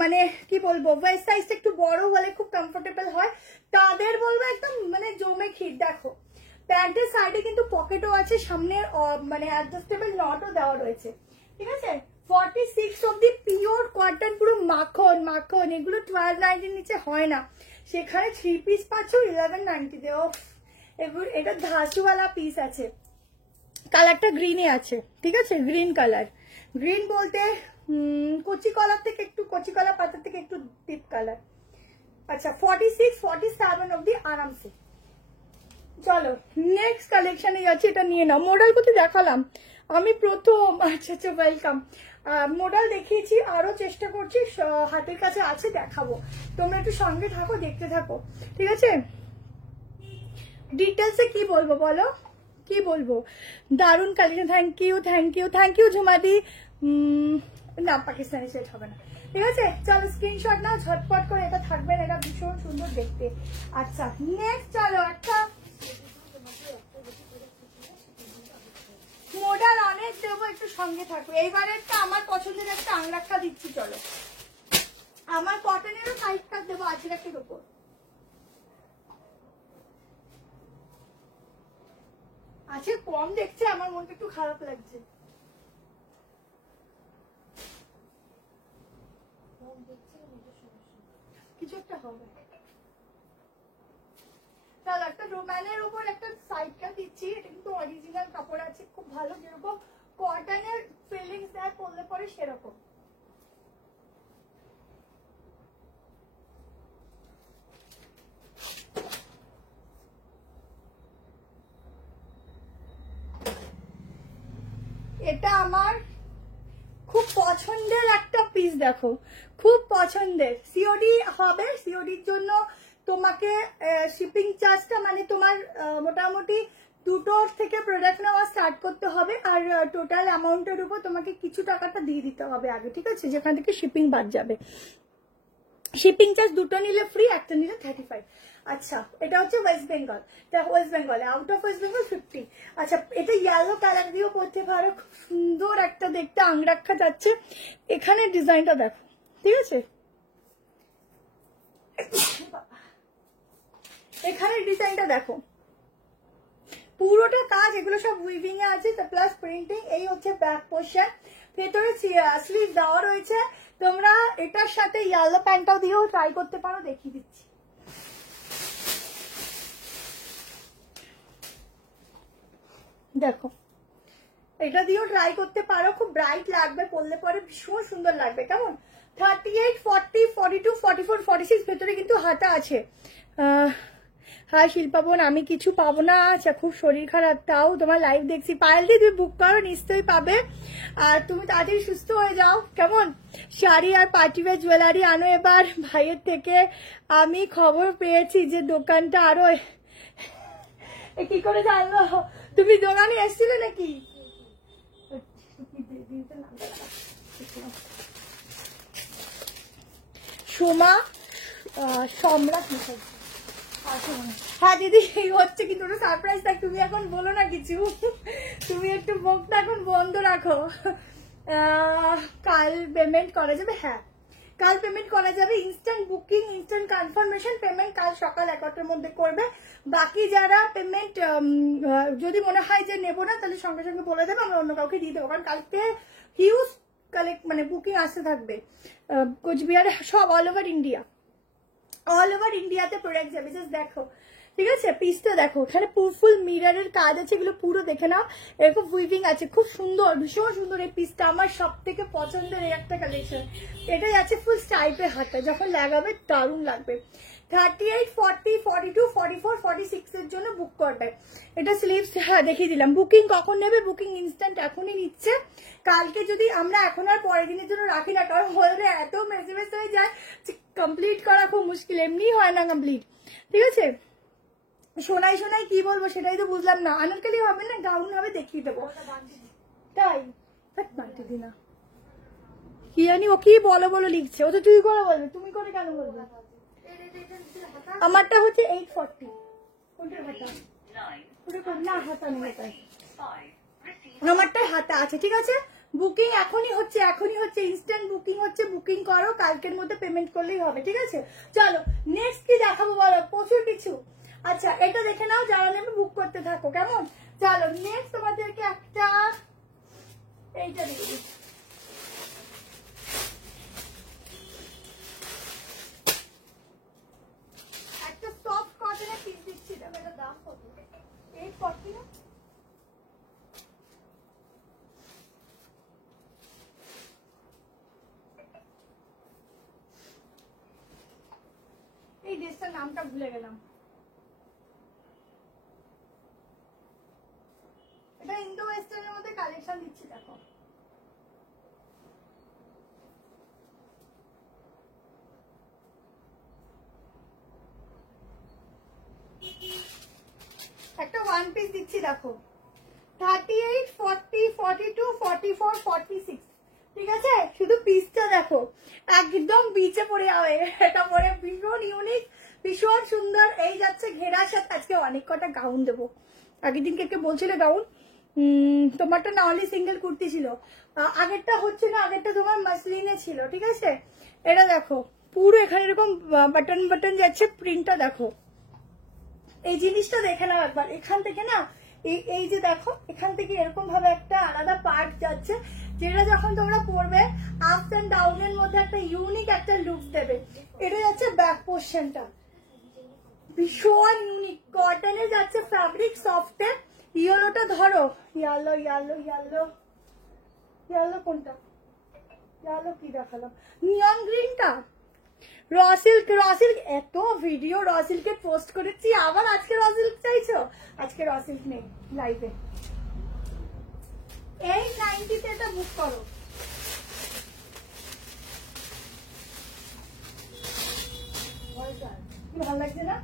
মানে কি বলবো, ওয়েস্ট সাইজটা একটু বড় হলে খুব কমফোর্টেবল হয়, তাদের বলবো একদম মানে জমে খিট। দেখো প্যান্টের সাইডে কিন্তু পকেটও আছে, সামনে মানে অ্যাডজাস্টেবল নটও দেওয়া রয়েছে, ঠিক আছে। 46 অব্দি পিওর কটন, পুরো মাখন মাখন। এগুলো 1290 নিচে হয় না, সেখানে 3 পিস পাচ্ছ 1190 দেও। এটা ধাসুওয়ালা পিস আছে, কালারটা গ্রিনে আছে, ঠিক আছে, গ্রিন কালার। গ্রিন বলতে কচি কলার থেকে একটু, কচি কলা পাতার থেকে একটু ডিপ কালার। আচ্ছা 46 47 অব্দি আরামসে। চলো নেক্সট কালেকশনে যাচ্ছি, এটা নিয়ে নাও। মডেল কোথায় দেখালাম আমি প্রথম? আচ্ছা আচ্ছা, ওয়েলকাম। মডেল দেখিয়েছি, আরো চেষ্টা করছি, হাতের কাছে আছে, দেখাবো। তোমরা একটু সঙ্গে থাকো, দেখতে থাকো, ঠিক আছে। ডিটেলসে কি বলবো বলো, কি বলবো, দারুণ কালেকশন। Thank you ঝুমাদি। না, পাকিস্তানি সেট হবে না, ঠিক আছে। চলো স্ক্রিনশট নাও ঝটপট করে, এটা থাকবে, এটা ভীষণ সুন্দর দেখতে। আচ্ছা নেক্সট চলো একটা মডেল অনেক দেবো, একটু সঙ্গে থাকো। এইবারেরটা আমার পছন্দের একটা আংরাক্ষা দিচ্ছি, চলো। আমার কটনেরও সাইড কাট দেবো আজরাকের উপর। আচ্ছা কম দেখছে, আমার মনটা একটু খারাপ লাগছে। কিছু একটা হবে। চল একটা রোমানের উপর একটা সাইডটা দিচ্ছি, এটা কিন্তু অরিজিনাল কাপড় আছে, খুব ভালো, যেরকম কটনের ফিলিংস দেয় পরলে পরে সেরকম। এটা আমার খুব পছন্দের একটা পিস, দেখো খুব পছন্দের। সিওডি হবে, সিওডির জন্য তোমাকে শিপিং চার্জটা মানে তোমার মোটামুটি 2 থেকে প্রোডাক্ট নেওয়া স্টার্ট করতে হবে, আর টোটাল অ্যামাউন্টের উপর তোমাকে কিছু টাকাটা দিয়ে দিতে হবে আগে, ঠিক আছে, যেখান থেকে শিপিং বাদ যাবে। শিপিং চার্জ 2টো নিলে ফ্রি, একটা নিলে 35। আচ্ছা এটা হচ্ছে ওয়েস্ট বেঙ্গল, ওয়েস্ট বেঙ্গলে, আউট অফ ওয়েস্ট বেঙ্গল 50। আচ্ছা এটা ইয়েলো কালার দিয়েও পরতে পারো, খুব সুন্দর একটা দেখতে আংরাক্ষা যাচ্ছে। এখানে ডিজাইনটা দেখো, ঠিক আছে, এখানে ডিজাইনটা দেখো, পুরোটা কাজ, এগুলো সব উইভিং এ আছে, প্লাস প্রিন্টিং। এই হচ্ছে ব্যাক পোর্শন, ভেতরে স্লিভ দেওয়া রয়েছে। তোমরা এটার সাথে ইয়েলো প্যান্টটাও দিয়েও ট্রাই করতে পারো, দেখিয়ে দিচ্ছি। দেখো এটা দিয়েও ট্রাই করতে পারো, খুব ব্রাইট লাগবে, পরলে পরে ভীষণ সুন্দর লাগবে। কেমন 38, 40, 42, 44, 46 ভেতরে কিন্তু হাতা আছে। হ্যাঁ শিল্পা বোন, আমি কিছু পাবো না, আচ্ছা খুব শরীর খারাপ, তাও তোমার লাইভ দেখছি। পায়েলদি তুমি বুক করো, নিশ্চয়ই পাবে। আর তুমি তাড়াতাড়ি সুস্থ হয়ে যাও। কেমন শাড়ি আর পার্টিওয়্যার জুয়েলারি আনো এবার ভাইয়ের থেকে। আমি খবর পেয়েছি যে দোকানটা আরো, কি করে জানলো? তুমি দোকানে এসেছিলে নাকি? সোমা সম্রাট, হ্যাঁ দিদি হচ্ছে, কিন্তু ওটা সারপ্রাইজ থাক, তুমি এখন বলো না কিছু, তুমি একটু মুখটা এখন বন্ধ রাখো। কাল পেমেন্ট করা যাবে? হ্যাঁ কাল পেমেন্ট করা যাবে। Instant booking, instant confirmation payment কাল সকাল 11টার মধ্যে করবে। বাকি যারা পেমেন্ট যদি মনে হয় যে নেবো না, তাহলে সঙ্গে সঙ্গে বলে দেবে, আমরা অন্য কাউকে দিয়ে দেবো, কারণ কালকে হিউজ কালেক্ট মানে বুকিং আসতে থাকবে কোচবিহারে, সব all over India, all over ইন্ডিয়াতে প্রোডাক্ট যাবে। জাস্ট দেখো, ঠিক আছে, পিসটা দেখো, এখানে ফুল মিররের কাজ আছে, এগুলো পুরো দেখে নাও, এরকম উইভিং আছে, খুব সুন্দর, ভীষণ সুন্দর এই পিসটা, আমার সব থেকে পছন্দের এই একটা কালেকশন। এটাই আছে ফুল স্টাইপের হাতটা, যখন লাগাবে দারুণ লাগবে। 38, 40, 42, 44, 46 এর জন্য বুক করবে। এটা স্লিভস, হ্যাঁ দেখিয়ে দিলাম। বুকিং কখন নেবে? বুকিং ইনস্ট্যান্ট এখনই নিচ্ছে। কালকে যদি আমরা এখন আর পরের দিনের জন্য রাখি না, কারণ হলে এত মেসেজ হয়ে যায়, কমপ্লিট করা খুব মুশকিল, এমনি হয় না কমপ্লিট, ঠিক আছে। সোনাই সোনাই কি বলবো সেটাই তো বুঝলাম না। আনারকলি হবে না, গাউন হবে, দেখিয়ে দেবো। তাই বান্টি দি না, কি জানি ও কি বলো বলো লিখছে, ও তো তুই করে বলবে, তুমি করে কেন বলবে? আমারটা হচ্ছে 840। কোনটার হাতা? না হাতা নেই, আমারটাই হাতা আছে, ঠিক আছে। বুকিং এখনই হচ্ছে, এখনই হচ্ছে, ইনস্ট্যান্ট বুকিং হচ্ছে, বুকিং করো, কালকের মধ্যে পেমেন্ট করলেই হবে, ঠিক আছে। চলো নেক্সট কি দেখাবো বলো? প্রচুর কিছু। আচ্ছা এটা দেখে নাও, যারা নেবে বুক করতে থাকো, কেমন। চলো নেক্সট তোমাদেরকে একটা এইটা দিই, একটা সফট কটনের পিস দিচ্ছি, এটা দাম কত? 840 না? এই ড্রেসটার নামটা ভুলে গেলাম, এটা ইন্দো ওয়েস্টার্নের মধ্যে কালেকশন দিচ্ছি, দেখো একটা ওয়ান পিস দিচ্ছি, দেখো 38, 40, 42, 44, 46, ঠিক আছে। শুধু পিসটা দেখো, একদম বিচে পড়ে যাবে, এটা পরে ভীষণ ইউনিক, ভীষণ সুন্দর। এই যাচ্ছে ঘেরার সাথে। আজকে অনেক কটা গাউন দেবো, আগের দিন কে বলছিলে গাউন, তোমারটা না অনলি সিঙ্গেল কুর্তি ছিল, আগেরটা হচ্ছে না, আগেরটা তোমার মাসলিনে ছিল, ঠিক আছে। এটা দেখো পুরো এখানে এরকম বাটন বাটন যাচ্ছে, প্রিন্টটা দেখো, এই জিনিসটা দেখে নাও একবার। এখান থেকে না এই যে দেখো, এখান থেকে এরকম ভাবে একটা আলাদা পার্ট যাচ্ছে, যেটা যখন তোমরা পরবে আপস এন্ড ডাউনের মধ্যে একটা ইউনিক একটা লুক দেবে। এটা যাচ্ছে ব্যাক পোর্শনটা, ভীষণ ইউনিক, কটনে যাচ্ছে, ফ্যাব্রিক সফটের। ইয়েলোটা ধরো, ইয়েলো ইয়েলো ইয়েলো ইয়েলো, কোনটা ইয়েলো কি দেখালাম, নিয়ন গ্রিনটা, র সিল্ক, র সিল্ক, এত ভিডিও র সিল্কে পোস্ট করেছি, আবার আজকে র সিল্ক চাইছো? আজকে র সিল্ক নেই লাইভে। 890 তে এটা বুক করো। ভালো লাগছে না?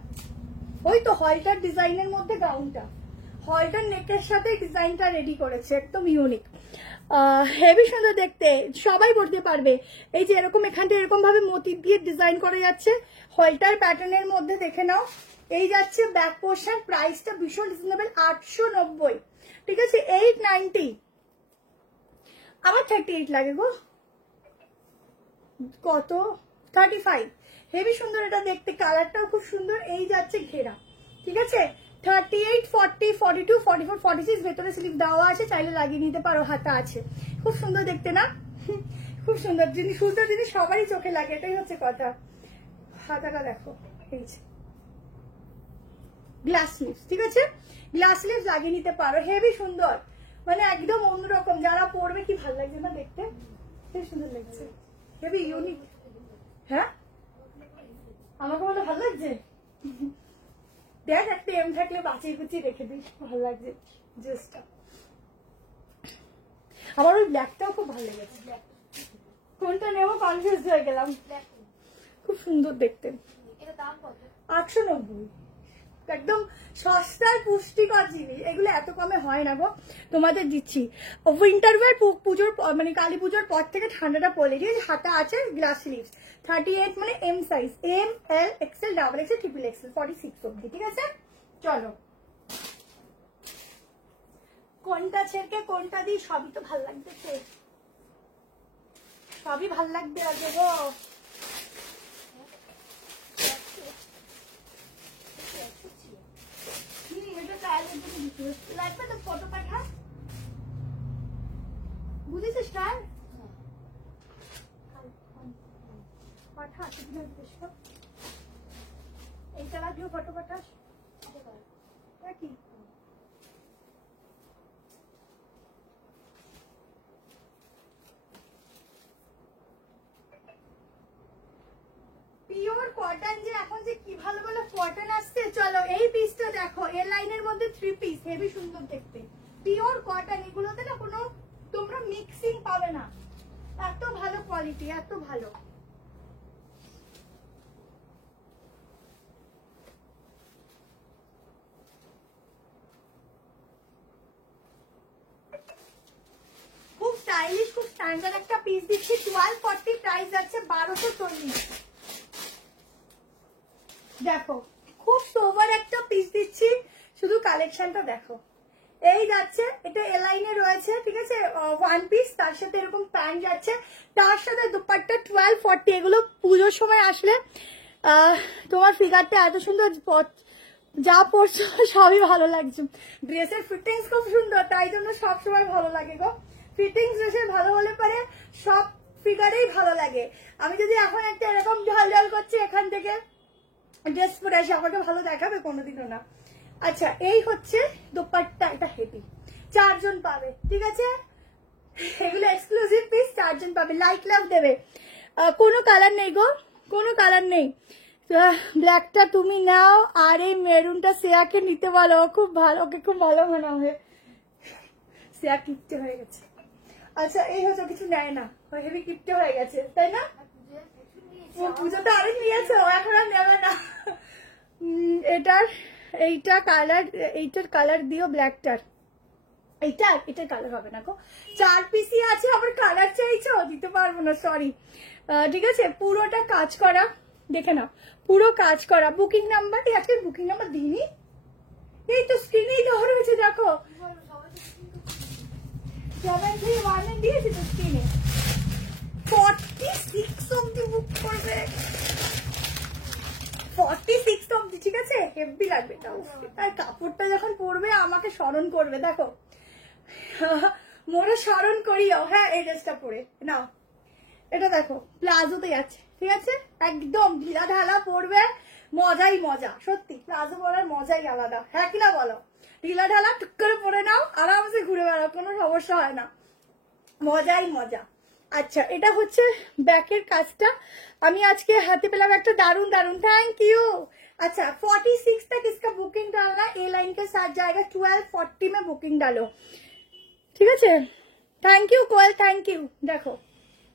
ওই তো হলটার ডিজাইনের মধ্যে গাউনটা, হলটার নেকের সাথে ডিজাইনটা রেডি করেছে, একদম ইউনিক। হেভি সুন্দর দেখতে, সবাই পরতে পারবে। এই যে এরকম এখানটা এরকম ভাবে মতি দিয়ে ডিজাইন করা যাচ্ছে, হোল্টার প্যাটার্নের মধ্যে দেখে নাও। এই যাচ্ছে ব্যাক পোর্শন, প্রাইসটা ভীষণ রিজনেবল 890, ঠিক আছে 890। আমার 38 লাগে গো, কত 35। হেভি সুন্দর এটা দেখতে, কালারটাও খুব সুন্দর। এই যাচ্ছে ঘেরা, ঠিক আছে 38, 40, 42, 44, 46 ভেতরে স্লিপ দেওয়া আছে, চাইলে লাগিয়ে নিতে পারো, হাতা আছে। খুব সুন্দর দেখতে না? খুব সুন্দর জিনিস, সুন্দর জিনিস সবারই চোখে লাগে, এটাই হচ্ছে কথা। হাতাটা দেখো, এই গ্লাস স্লিভস, ঠিক আছে গ্লাস স্লিভস লাগিয়ে নিতে পারো, হেভি সুন্দর, মানে একদম অন্যরকম। যারা পরবে কি ভালো লাগছে না দেখতে, হেভি সুন্দর লাগছে, হেভি ইউনিক। হ্যাঁ আমাকে বলে ভালো লাগছে, দেখ একটা এম থাকলে বাঁচিয়ে কুচিয়ে রেখে দিস, ভালো লাগছে ড্রেসটা। আমার ওই ব্ল্যাকটাও খুব ভালো লেগেছে, কোনটা নেবো কনফিউজ হয়ে গেলাম, খুব সুন্দর দেখতে। 890, একদম সস্তার পুষ্টিকর জিনিস, এগুলো এত কমে হয় না গো, তোমাদের দিচ্ছি। উইন্টার ওয়্যার পুজোর মানে কালী পুজোর পর থেকে ঠান্ডাটা পড়লে, ঠিক আছে হাতা আছে, গ্লাস স্লিভস 38 মানে M size, M L XL double XL triple XL 46 অবধি, ঠিক আছে। চলো কোনটা ছেড়ে কোনটা দিই, সবই তো ভাল লাগবে, সবই ভাল লাগবে আগে গো। লাগবে তো ফটো পাঠা, বুঝেছিস স্টার পাঠা, এইটা লাগলেও ফটো পাঠাস কি? পিওর কটন, যে এখন যে কি ভালো ভালো কটন আসছে। চলো এই পিসটা দেখো, এ লাইনের মধ্যে 3 পিস, হেভি সুন্দর দেখতে, পিওর কটন। এগুলোতে না কোনো তোমরা মিক্সিং পাবে না, এত ভালো কোয়ালিটি, এত ভালো। খুব স্টাইলিশ, খুব স্ট্যান্ডার্ড একটা পিস দিচ্ছি, 1240, প্রাইস যাচ্ছে 1240। দেখো খুব সোবার একটা পিস দিচ্ছি, শুধু কালেকশনটা দেখো। এই যাচ্ছে, এটা এ লাইনে রয়েছে, ঠিক আছে ওয়ান পিস, তার সাথে এরকম প্যান্ট যাচ্ছে, তার সাথে দুপাট্টা 1240। এগুলো পুজোর সময় আসলে তোমার ফিগারটা এত সুন্দর, যা পরছো সবই ভালো লাগছে। ড্রেসের ফিটিংস খুব সুন্দর, তাই জন্য সবসময় ভালো লাগে গো। ফিটিংস ড্রেসের ভালো হলে পরে সব ফিগারেই ভালো লাগে। আমি যদি এখন একটা এরকম ঢাল করছি এখান থেকে ড্রেস পরে আসি, আমাকে ভালো দেখাবে কোনোদিনও না। আচ্ছা এই হচ্ছে দোপাট্টা, এটা হেভি, 4 জন পাবে, ঠিক আছে এগুলো এক্সক্লুসিভ পিস, 4 জন পাবে, লাইক লাভ দেবে। কোনো কালার নেই গো, কোনো কালার নেই। ব্ল্যাকটা তুমি নাও, আর এই মেরুনটা শ্রেয়াকে নিতে বলো, খুব ভালো, ওকে খুব ভালো মনে হয়, শ্রেয়া কিপটে হয়ে গেছে। আচ্ছা এই হচ্ছে, কিছু নেয় না, হেভি কিপটে হয়ে গেছে তাই না, পুজোতে আরেক নিয়েছে, ও এখন আর নেবে না। এইটার কালার দিও ব্ল্যাকটার, এটার কালার হবে না গো, 4 পিসই আছে, আবার কালার চাইছো, দিতে পারবো না, সরি। ঠিক আছে পুরোটা কাজ করা, দেখে নাও পুরো কাজ করা। বুকিং নাম্বার, আজকে বুকিং নাম্বার দিইনি, এই তো স্ক্রিনেই দেওয়া রয়েছে, দেখো 731 দিয়েছি তো স্ক্রিনে। 46 অব্দি বুক করবে, 46 অব্দি, ঠিক আছে হেভি লাগবে। তাই কাপড়টা যখন পরবে আমাকে স্মরণ করবে, দেখো মোরে স্মরণ করিও। হ্যাঁ এই ড্রেসটা পরে নাও, এটা দেখো প্লাজোতে আছে, ঠিক আছে একদম ঢিলা ঢালা পরবে, মজাই মজা, সত্যি প্লাজো পরার মজাই আলাদা, হ্যাঁ কিনা বলো। ঢিলা ঢালা টুক করে পরে নাও, আরামসে ঘুরে বেড়াও, কোনো সমস্যা হয় না, মজাই মজা। আচ্ছা এটা হচ্ছে ব্যাকের কাজটা, আমি আজকে হাতে পেলাম একটা দারুন দারুন, थैंक यू। अच्छा 46 तक इसका बुकिंग डालना, ए लाइन के साथ जाएगा, 1240 में बुकिंग डालो, ঠিক আছে thank you Koyel, thank you. দেখো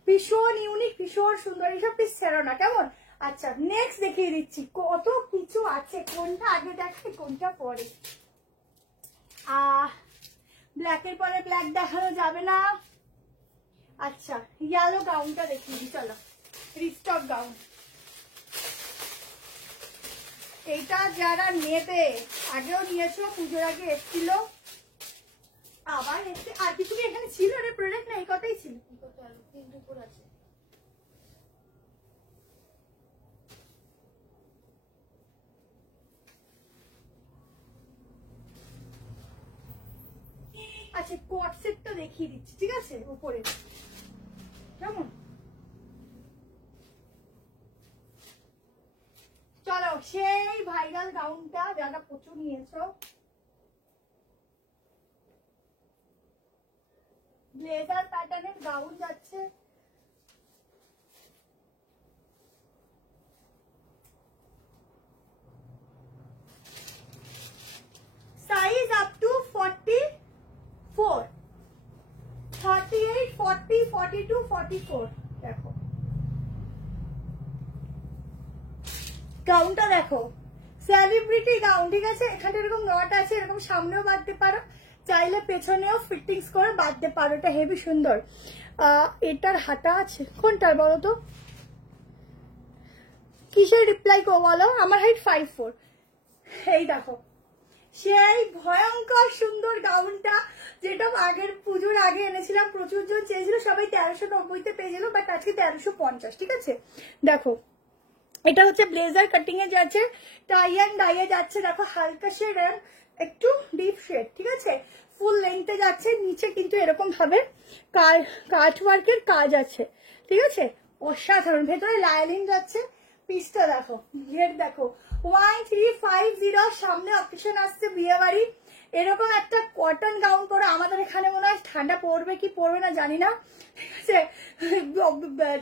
ভীষণ ইউনিক, ভীষণ সুন্দর, এইসব পিস ছেড়ো না কেমন। আচ্ছা নেক্সট দেখিয়ে দিচ্ছি, কত কিছু আছে, কোনটা আগে দেখে কোনটা পরে। ব্ল্যাকের পরে ব্ল্যাক দেখানো যাবে না, আচ্ছা ইয়েলো গাউনটা দেখিয়ে দিই, চলো রিস্টক গাউন। এইটা যারা নেবে, আগেও নিয়েছো, পুজোর আগে এসেছিল, আবার এসে আর কিছু কি এখানে ছিল রে প্রোডাক্ট? না এই কথাই ছিল। আছে আচ্ছা কোট সেটটা দেখিয়ে দিচ্ছি, ঠিক আছে উপরে কেমন। চলো সেই ভাইরাল গাউনটা যারা প্রচুর নিয়েছো, ব্লেজার প্যাটার্নের গাউন যাচ্ছে, সাইজ আপ টু 44, 38, 40, 42, 44। দেখো গাউনটা দেখো, সেলিব্রিটি গাউন, ঠিক আছে। এখানে এরকম নট আছে, এরকম সামনেও বাঁধতে পারো, চাইলে পেছনেও ফিটিংস করে বাঁধতে পারো, এটা হেভি সুন্দর। এটার হাতা আছে কোনটার বলো তো, কিসের রিপ্লাই কো বলো? আমার হাইট 5'4". এই দেখো সেই ভয়ঙ্কর সুন্দর গাউনটা, যেটা আগের পুজোর আগে এনেছিলাম, প্রচুর জন চেয়েছিল, সবাই 1390-তে পেয়ে গেল, বাট আজকে 1350, ঠিক আছে। দেখো এটা হচ্ছে ব্লেজার কাটিং এ যাচ্ছে, টাই অ্যান্ড ডাইয়ে যাচ্ছে, দেখো হালকা শেড আর একটু ডিপ শেড, ঠিক আছে। ফুল লেন্থে যাচ্ছে, নিচে কিন্তু এরকম ভাবে কাট ওয়ার্কের কাজ আছে, ঠিক আছে, অসাধারণ। ভেতরে লাইলিং যাচ্ছে, পিসটা দেখো, ঘের দেখো 1350। সামনে অকেশন আসছে, বিয়ে বাড়ি, এরকম একটা কটন গাউন পরে আমাদের এখানে মনে হয় ঠান্ডা পড়বে কি পড়বে না জানি না, ঠিক আছে।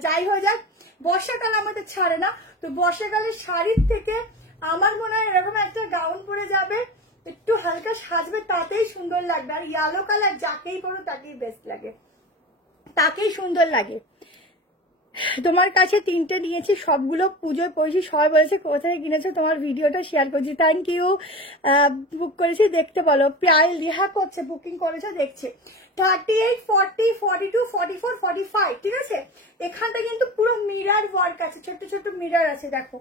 যাই হয়ে যাক, বর্ষাকাল আমাদের ছাড়ে না, তো বর্ষাকালের শাড়ির থেকে আমার মনে হয় এরকম একটা গাউন পরে যাবে, একটু হালকা সাজবে, তাতেই সুন্দর লাগবে। আর ইয়েলো কালার যাকেই পরো তাকেই বেস্ট লাগে, তাকেই সুন্দর লাগে। তোমার কাছে 3টে নিয়েছি, সবগুলো পুজোয় পড়েছি, সবাই বলেছে কোথায় কিনেছো, তোমার ভিডিওটা শেয়ার করছি, থ্যাংক ইউ। বুক করেছি, দেখতে বলো, প্রায় লেহা করছে, বুকিং করেছো, দেখছে। 38, 40, 42, 44, 45, ঠিক আছে। এখানটা কিন্তু পুরো মিরার ওয়ার্ক আছে, ছোট ছোট মিরার আছে, দেখো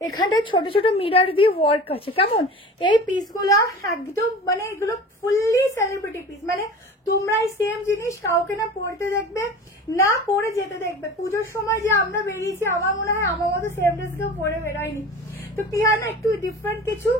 এখানটায় ছোট ছোট মিরার দিয়ে ওয়ার্ক আছে, কেমন। এই পিসগুলো একদম মানে এগুলো ফুললি সেলিব্রিটি পিস, মানে তোমরা এই সেম জিনিস কাউকে না পড়তে দেখবে, না পরে যেতে দেখবে। পুজোর সময় যে আমরা বেরিয়েছি, আমার মনে হয় আমার মতো সেম ড্রেস কেউ পরে বেরোয়নি, তো কি হয় না, একটু ডিফারেন্ট কিছু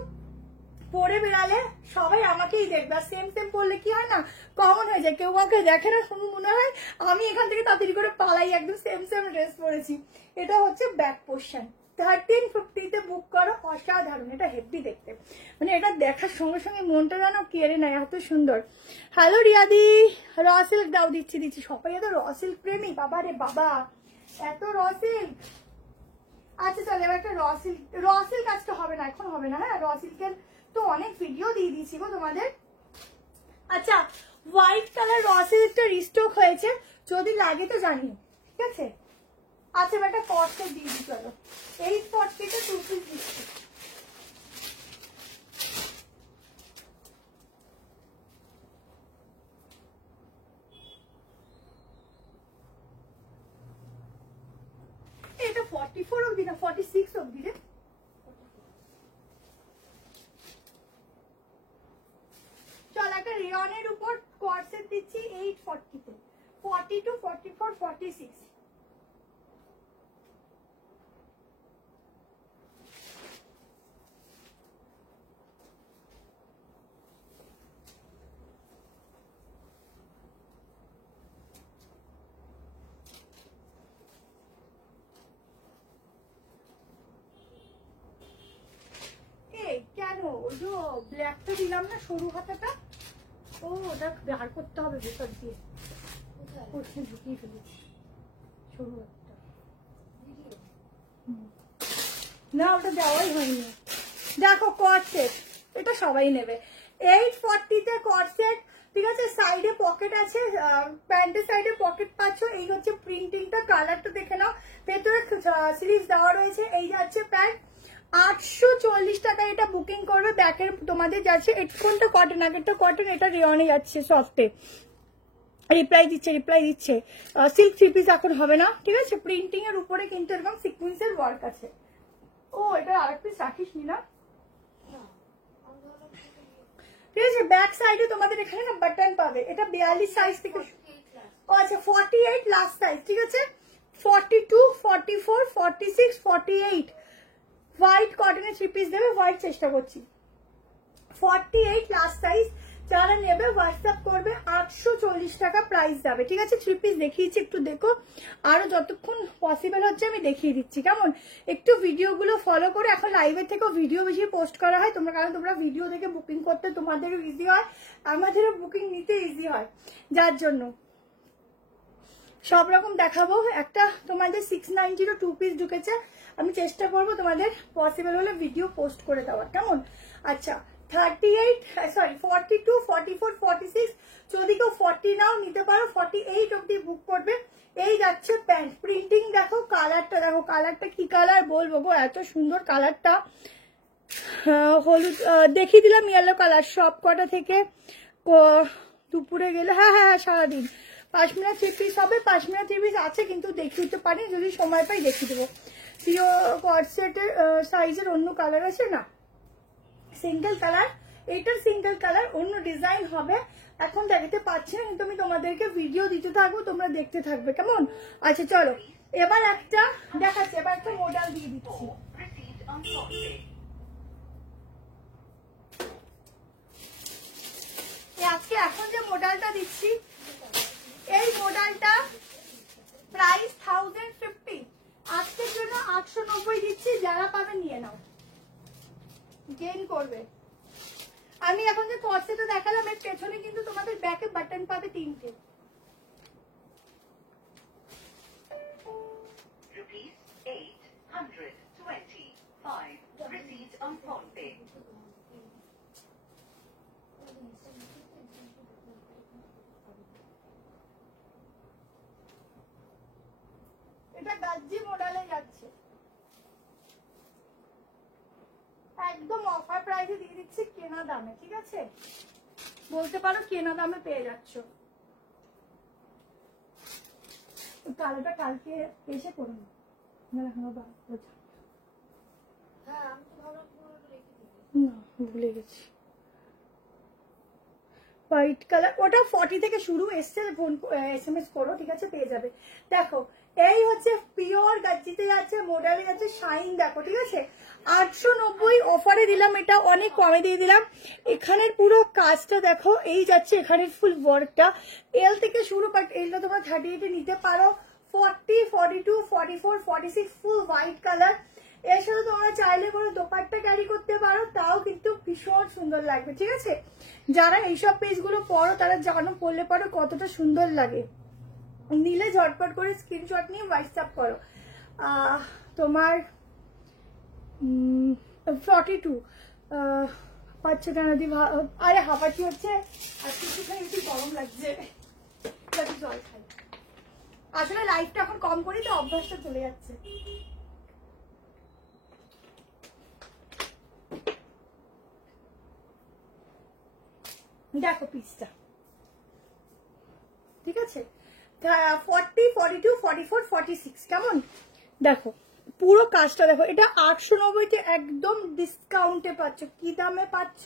পরে বেড়ালে সবাই আমাকেই দেখবে, আর সেম সেম পরলে কি হয় না, কমন হয়ে যায়, কেউ কাউকে দেখে না, শুনে মনে হয় আমি এখান থেকে তাড়াতাড়ি করে পালাই, একদম সেম সেম ড্রেস পরেছি। এটা হচ্ছে ব্যাক পোর্শন, 1350-তে বুক করো, অসাধারণ, এটা হেভি দেখতে, মানে এটা দেখার সঙ্গে সঙ্গে মনটা যেন কেড়ে নেয়, এত সুন্দর। হ্যালো রিয়াদি, র সিল্ক দাও, দিচ্ছি, সবাই এত র সিল্ক প্রেমী, বাবা রে বাবা, এত র সিল্ক। আচ্ছা চলো এবার একটা র সিল্ক আজকে হবে না, এখন হবে না, হ্যাঁ র সিল্কের তো অনেক ভিডিও দিয়ে দিয়েছি গো তোমাদের। আচ্ছা হোয়াইট কালার র সিল্কটা রিস্টক হয়েছে, যদি লাগে তো জানিও, ঠিক আছে। আচ্ছা এবার একটা কস্টে দিয়ে দিই, চলো 840-তে 2 পিস দিচ্ছি। এটা 44 অব্দি না, 46 অব্দি রে। চল একটা রিয়নের উপর কর্সেট দিচ্ছি 840-তে, 42, 44, 46। কেন ওই যে ব্ল্যাকটা দিলাম না, সরু হাতাটা, ও ওটা বার করতে হবে ভেতর দিয়ে, ওখানে ঢুকিয়ে ফেলেছি সরু হাতটা, না ওটা দেওয়াই হয়নি। দেখো কট সেট, এটা সবাই নেবে, 840-তে কট সেট, ঠিক আছে। সাইডে পকেট আছে, প্যান্টের সাইডে পকেট পাচ্ছ, এই হচ্ছে প্রিন্টিংটা, কালারটা দেখে নাও, ভেতরে স্লিভস দেওয়া রয়েছে, এই যাচ্ছে প্যান্ট। 840 টাকায় এটা বুকিং করবে, ব্যাকের তোমাদের যাচ্ছে, কোনটা কটন, আগেরটা কটন, এটা রেয়নে যাচ্ছে সফটে। রিপ্লাই দিচ্ছে। সিল্ক থ্রি পিস এখন হবে না, ঠিক আছে। প্রিন্টিং এর উপরে কিন্তু এরকম সিকোয়েন্সের ওয়ার্ক আছে। ও এটা আরেক পিস রাখিস নি না, ঠিক আছে। ব্যাক সাইডে তোমাদের এখানে না বাটন পাবে, এটা 42 সাইজ থেকে, ও আচ্ছা 48 লাস্ট সাইজ, ঠিক আছে। 42, 44, 46, 48 হোয়াইট কটনের থ্রি পিস দেবে, হোয়াইট চেষ্টা করছি। 48 লাস্ট সাইজ, যারা নেবে হোয়াটসঅ্যাপ করবে, 840 টাকা প্রাইস যাবে, ঠিক আছে। থ্রি পিস দেখিয়েছি, একটু দেখো, আরো যতক্ষণ পসিবল হচ্ছে আমি দেখিয়ে দিচ্ছি, কেমন। একটু ভিডিওগুলো ফলো করে, এখন লাইভের থেকেও ভিডিও বেশি পোস্ট করা হয় তোমরা, কারণ তোমরা ভিডিও দেখে বুকিং করতে তোমাদেরও ইজি হয়, আমাদেরও বুকিং নিতে ইজি হয়, যার জন্য সব রকম দেখাবো। একটা তোমাদের 690 টু পিস ঢুকেছে, আমি চেষ্টা করবো তোমাদের পসিবল হলে ভিডিও পোস্ট করে দেওয়ার, কেমন। আচ্ছা 38 সরি 42, 44, 46, যদি কেউ 40 নাও নিতে পারো, 48 অব্দি বুক করবে। এই যাচ্ছে প্যান্ট, প্রিন্টিং দেখো, কালারটা দেখো, কালারটা কি কালার বলবো গো, এত সুন্দর কালারটা। হলুদ দেখিয়ে দিলাম, ইয়েলো কালার সব কটা থেকে দুপুরে গেলে, হ্যাঁ হ্যাঁ হ্যাঁ সারাদিন। পাশমিনা থ্রি পিস হবে, পাশমিনা থ্রি পিস আছে কিন্তু দেখিয়ে দিতে পারি, যদি সময় পাই দেখিয়ে দেবো। প্রিয় কর্সেটের সাইজের অন্য কালার আছে না, সিঙ্গেল কালার, এটার সিঙ্গেল কালার, অন্য ডিজাইন হবে, এখন দেখাতে পাচ্ছি না, কিন্তু আমি তোমাদেরকে ভিডিও দিতে থাকবো, তোমরা দেখতে থাকবে, কেমন। আচ্ছা চলো এবার একটা দেখাচ্ছি, এবার একটা মডেল দিয়ে দিচ্ছি। আজকে এখন যে মডেলটা দিচ্ছি, এই মডেলটা প্রাইস 1050, আজকের জন্য 890 দিচ্ছি, যারা পাবে নিয়ে নাও, গেইন করবে। আমি এখন যে কর্সেটটা দেখালাম, এর পেছনে কিন্তু তোমাদের ব্যাকে বাটন পাবে 3টে। এটা গাজ্জি মডেলে যাচ্ছে, একদম অফার প্রাইসে দিয়ে দিচ্ছি, কেনা দামে, ঠিক আছে, বলতে পারো কেনা দামে পেয়ে যাচ্ছ। কালোটা কালকে এসে করুন না, ভুলে গেছি। হোয়াইট কালার, ওটা 40 থেকে শুরু, এসছে ফোন SMS করো, ঠিক আছে, পেয়ে যাবে। দেখো এই হচ্ছে পিওর গাজ্জিতে যাচ্ছে, মডেলে যাচ্ছে, শাইন দেখো, ঠিক আছে। 890 অফারে দিলাম, এটা অনেক কমে দিয়ে দিলাম। এখানের পুরো কাজটা দেখো, এই যাচ্ছে এখানের ফুল ওয়ার্কটা, এল থেকে শুরু, বাট এলটা তোমরা 38 নিতে পারো। 40, 42, 44, 46 ফুল হোয়াইট কালার, এর সাথে তোমরা চাইলে করে দোপাট্টা ক্যারি করতে পারো, তাও কিন্তু ভীষণ সুন্দর লাগবে, ঠিক আছে। যারা এইসব পেজগুলো পড়ো তারা জানো, পড়লে পারো কতটা সুন্দর লাগে। নিলে ঝটপট করে স্ক্রিনশট নিয়ে হোয়াটসঅ্যাপ করো। তোমার 42 পাচ্ছে কেন দি, আরে হাঁপাচ্ছি হচ্ছে, আর কিছু খাই, একটু গরম লাগছে, জল খাই। আসলে লাইফটা এখন কম করি তো, অভ্যাসটা চলে যাচ্ছে। দেখো পিসটা, ঠিক আছে। 40, 42, 44, 46 কেমন, দেখো পুরো কাজটা দেখো। এটা 890-তে একদম ডিসকাউন্টে পাচ্ছ। কি দামে পাচ্ছ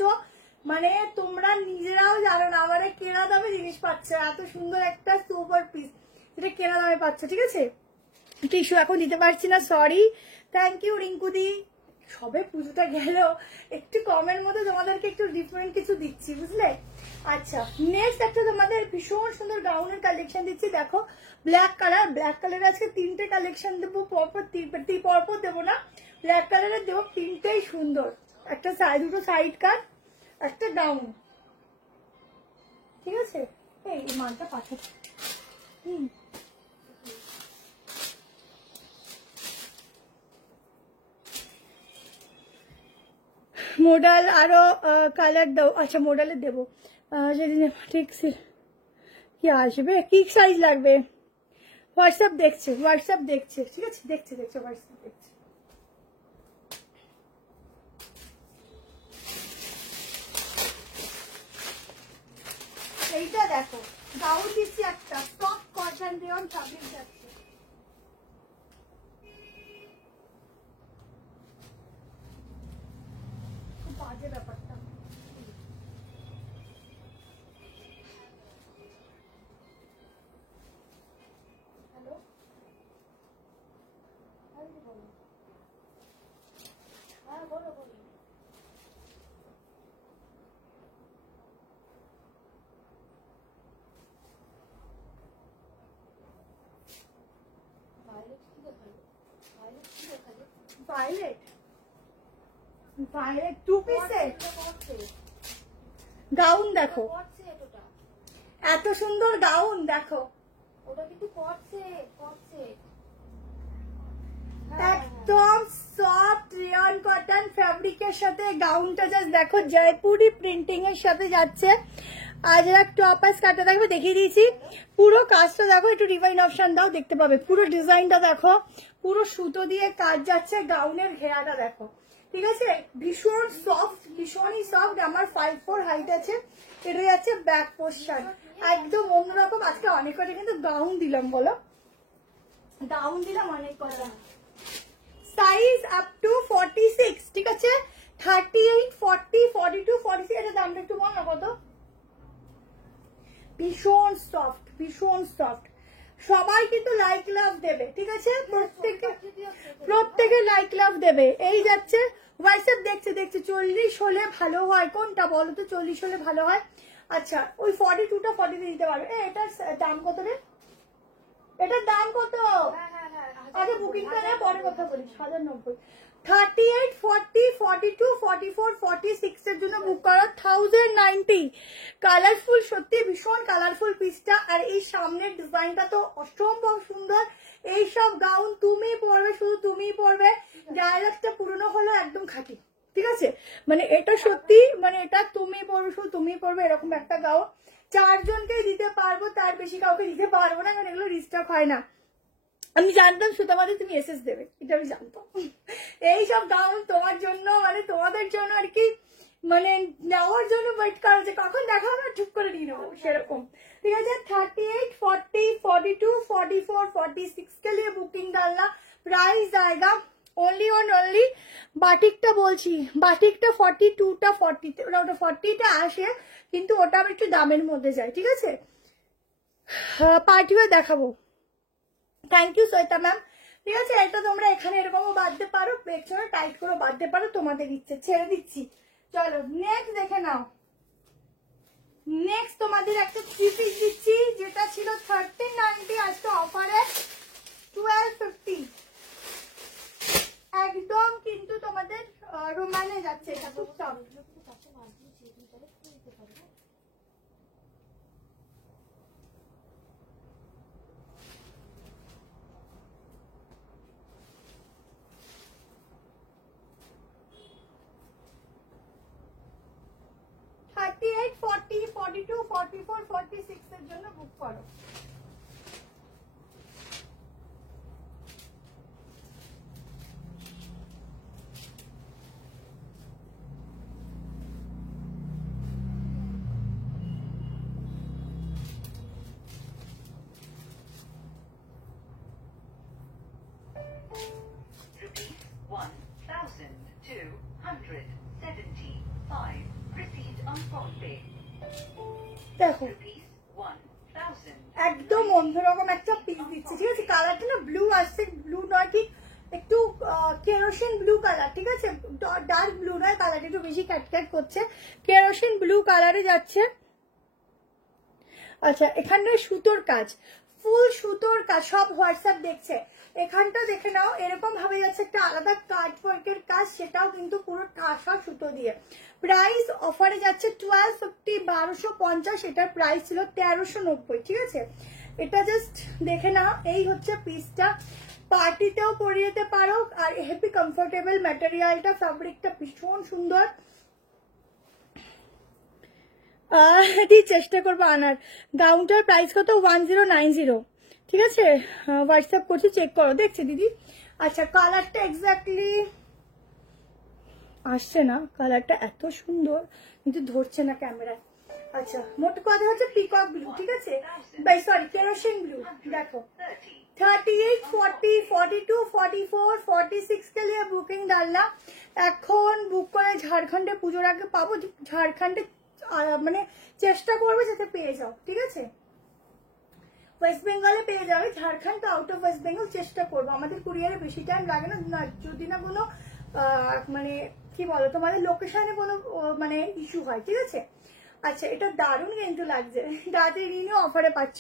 মানে তোমরা নিজেরাও জানো না, মানে কেনা দামে জিনিস পাচ্ছ। এত সুন্দর একটা সুপার পিস, এটা কেনা দামে পাচ্ছ, ঠিক আছে। টিস্যু এখন দিতে পারছি না, সরি। Thank you রিঙ্কুদি। সবে পুজোটা গেল, একটু কমের মধ্যে তোমাদেরকে একটু ডিফারেন্ট কিছু দিচ্ছি, বুঝলে। আচ্ছা নেক্সট একটা তোমাদের ভীষণ সুন্দর গাউনের কালেকশন দিচ্ছি, দেখো ব্ল্যাক কালার। ব্ল্যাক কালার আজকে 3টে কালেকশন দেবো, পরপর দেবো না, ব্ল্যাক কালারের দেবো 3টেই সুন্দর। একটা দুটো সাইড কাট, একটা গাউন, ঠিক আছে। এই মালটা পাঠাচ্ছি। মডেল আরো কালার দাও, আচ্ছা মডেলের দেবো সেদিন, ঠিক কি আসবে, কি সাইজ লাগবে, হোয়াটসঅ্যাপ দেখছে, হোয়াটসঅ্যাপ দেখছে, ঠিক আছে, দেখছে হোয়াটসঅ্যাপ দেখছে। এইটা দেখো গাউন দিচ্ছি একটা, সফট কটন রেয়ন ফ্যাব্রিক যাচ্ছে। খুব বাজে ব্যাপারটা। হ্যালো, হ্যাঁ বলো বলো। ভায়োলেট, ভায়োলেট টু পিসে গাউন দেখো, এত সুন্দর গাউন দেখো, ওটা কিন্তু করছে একদম সফট রেয়ন কটন ফ্যাব্রিকের সাথে গাউনটা জাস্ট দেখো, জয়পুরি প্রিন্টিং এর সাথে যাচ্ছে। আজরাক টপ আর স্কার্টটা দেখবে, দেখিয়ে দিয়েছি। পুরো কাজটা দেখো, একটু রিভাইন অপশন দাও, দেখতে পাবে পুরো ডিজাইনটা দেখো, পুরো সুতো দিয়ে কাজ যাচ্ছে। গাউনের ঘেরাটা দেখো, ঠিক আছে, ভীষণ সফট, ভীষণই সফট। আমার 5'4" হাইট আছে। এটা যাচ্ছে ব্যাক পোর্শন, একদম অন্যরকম। আজকে অনেক কটা কিন্তু গাউন দিলাম, বলো গাউন দিলাম অনেক কটা। সাইজ আপ টু 46, ঠিক আছে, 38, 40, 42, 46। এটা দামটা একটু বল না কত। ভীষণ সফট, ভীষণ সফট। সবাই কিন্তু লাইক লাভ দেবে, ঠিক আছে, প্রত্যেকে লাইক লাভ দেবে। এই যাচ্ছে হোয়াটসঅ্যাপ দেখছে 40 হলে ভালো হয়, কোনটা বলো তো, 40 হলে ভালো হয়। আচ্ছা, ওই 42টা 40 দিতে পারবে। এটার দাম কত রে, এটার দাম কত? আগে বুকিং করে পরে কথা বলি। 1090, 38, 40, 42, 44, 46 এর জন্য বুক করো 1090। কালারফুল, সত্যি ভীষণ কালারফুল পিসটা। আর এই সামনের ডিজাইনটা তো অসম্ভব সুন্দর। এইসব গাউন তুমি পরবে, শুধু তুমিই পরবে। ডায়ালগটা পুরনো হলো একদম খাঁটি, ঠিক আছে, মানে এটা সত্যি, মানে এটা তুমি পরবে, শুধু তুমিই পরবে, এরকম একটা গাউন 4 জনকেই দিতে পারবো, তার বেশি কাউকে দিতে পারবো না, কারণ এগুলো রিস্টক হয় না। আমি জানতাম সুতাবাদে তুমি এসএস দেবে, এটা আমি জানতাম। এইসব গাউন তোমার জন্য, মানে তোমাদের জন্য আর কি, মানে নেওয়ার জন্য ওয়েট করা, যে কখন দেখা হবে চুপ করে নিয়ে নেবো সেরকম, ঠিক আছে। 38, 40, 42, 44, 46 के लिए बुकिंग डालना। प्राइस आएगा ओनली ऑन ओनली, বাটিকটা বলছি, বাটিকটা 42টা 40, ওটা 40টা আসে, কিন্তু ওটা আমি একটু দামের মধ্যে যায়, ঠিক আছে। পার্টিও দেখাবো। থ্যাংক ইউ শ্বেতা ম্যাম, ঠিক আছে। এটা তোমরা এখানে এরকমও বাঁধতে পারো, পেছনে টাইট করে বাঁধতে পারো, তোমাদের ইচ্ছে, ছেড়ে দিচ্ছি। চলো নেক্সট দেখে নাও। নেক্সট তোমাদের একটা 3 পিস দিচ্ছি, যেটা ছিল 1390, আজকে অফারে 1250। একদম কিন্তু তোমাদের রোমানে যাচ্ছে, এটা খুব টপ। $38, $40, $42, $44, $46 এর জন্য বুক করো। দেখো একদম অন্যরকম একটা পিস দিচ্ছি, ঠিক আছে। কালারটা না ব্লু আসছে, ব্লু নয় ঠিক, একটু কেরোসিন ব্লু কালার, ঠিক আছে, ডার্ক ব্লু নয়, কালারটা একটু বেশি ক্যাটক্যাট করছে, কেরোসিন ব্লু কালারে যাচ্ছে। আচ্ছা, এখানে সুতোর কাজ, ফুল সুতোর কাজ, সব হোয়াটসঅ্যাপ দেখছে, এখানটা দেখে নাও, এরকম ভাবে যাচ্ছে একটা আলাদা কাট ওয়ার্কের কাজ, সেটাও কিন্তু পুরো ঠাসা সুতো দিয়ে। প্রাইস অফারে যাচ্ছে 1250, 1250, এটার প্রাইস ছিল 1390, ঠিক আছে। এটা জাস্ট দেখে নাও, এই হচ্ছে পিসটা, পার্টিতেও পরিয়ে যেতে পারো, আর হেভি কমফোর্টেবল ম্যাটেরিয়ালটা, ফ্যাব্রিকটা ভীষণ সুন্দর। চেষ্টা করবো আনার। গাউনটার প্রাইস কত? 1090, ঠিক আছে, হোয়াটসঅ্যাপ করছি, চেক করো, দেখছি দিদি। আচ্ছা, কালারটা এক্স্যাক্টলি আসছে না, কালারটা এত সুন্দর কিন্তু ধরছে না ক্যামেরায়। আচ্ছা মোট কথা হচ্ছে পিকক ব্লু, ঠিক আছে, সরি কেরোসিন ব্লু। দেখো 38, 40, 42, 44, 46 के लिए बुकिंग डालना। এখন বুক করে ঝাড়খণ্ডে পুজোর আগে পাবো, ঝাড়খণ্ডে মানে চেষ্টা করবে যাতে পেয়ে যাও, ঠিক আছে। ওয়েস্ট বেঙ্গলে পেয়ে যাবে, ঝাড়খণ্ড তো আউট অফ ওয়েস্ট বেঙ্গল চেষ্টা করবো। আমাদের কুরিয়ারে বেশি টাইম লাগে না, যদি না কোনো মানে কি বলো তোমাদের লোকেশনে কোনো মানে ইস্যু হয়, ঠিক আছে। আচ্ছা এটা দারুণ কিন্তু লাগছে, তাড়াতাড়ি নিয়ে অফারে পাচ্ছ।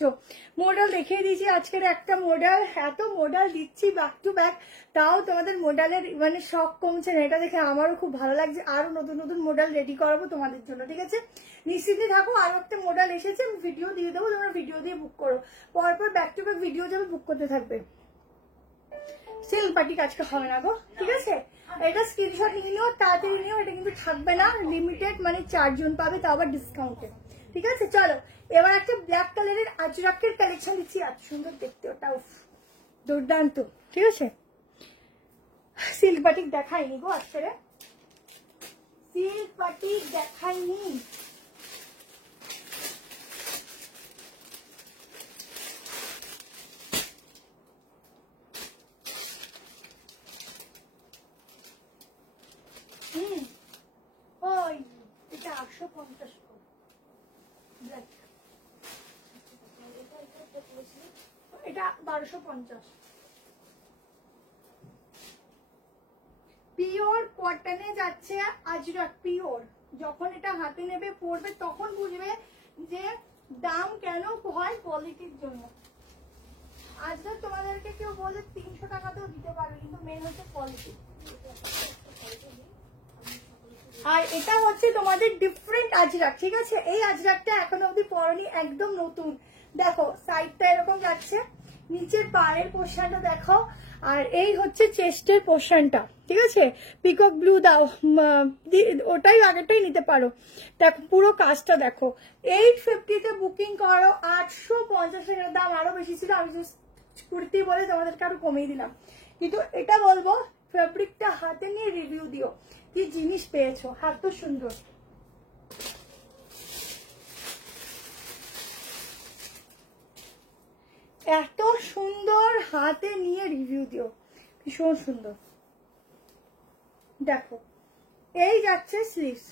মডেল দেখিয়ে দিয়েছি আজকের একটা মডেল, এত মডেল দিচ্ছি ব্যাক টু ব্যাক, তাও তোমাদের মডেলের মানে শখ কমছে না। এটা দেখে আমারও খুব ভালো লাগছে, আরো নতুন নতুন মডেল রেডি করাবো তোমাদের জন্য, ঠিক আছে। নিশ্চিন্তে থাকো, আরো একটা মডেল এসেছে, আমি ভিডিও দিয়ে দেবো, তোমরা ভিডিও দিয়ে বুক করো, পরপর ব্যাক টু ব্যাক ভিডিও যাবে, বুক করতে থাকবে। সিল্ক পার্টি আজকে হবে না গো, ঠিক আছে। এটা স্ক্রিনশট নিয়ে নিও, তাড়াতাড়ি নিও, এটা কিন্তু থাকবে না, লিমিটেড, মানে 4 জন পাবে, তাও আবার ডিসকাউন্টে, ঠিক আছে। চলো এবার একটা ব্ল্যাক কালারের আজরাকের কালেকশন দিচ্ছি, এত সুন্দর দেখতে, ওটা দুর্দান্ত, ঠিক আছে। সিল্ক বাটিক দেখাইনি গো আজকে, সিল্ক বাটিক দেখাইনি। ওই এটা 850 এটা 1250। পিওর কটনে যাচ্ছে আজরাক, পিওর। যখন এটা হাতে নেবে পড়বে তখন বুঝবে যে দাম কেন হয়, কোয়ালিটির জন্য। আজরাক তোমাদেরকে কেউ বলে 300 টাকাতেও দিতে পারবে, কিন্তু মেন হচ্ছে কোয়ালিটি। আর এটা হচ্ছে তোমাদের ডিফারেন্ট আজরাক, ঠিক আছে। এই আজরাকটা এখনো অব্দি পরনি, একদম নতুন। দেখো সাইডটা এরকম যাচ্ছে, নিচের পাড়ের পোর্শনটা দেখো, আর এই হচ্ছে চেস্টের পোর্শনটা, ঠিক আছে। পিকক ব্লু দাও, ওটাই আগেরটাই নিতে পারো। দেখো পুরো কাজটা দেখো, 850-তে বুকিং করো, 850 টাকার দাম আরো বেশি ছিল, আমি কুর্তি বলে তোমাদেরকে আরো কমিয়ে দিলাম। কিন্তু এটা বলবো ফেব্রিকটা হাতে নিয়ে রিভিউ দিও, কি জিনিস পেয়েছো, এত সুন্দর। এত সুন্দর হাতে নিয়ে রিভিউ দিও, ভীষণ সুন্দর। দেখো এই যাচ্ছে স্লিভস,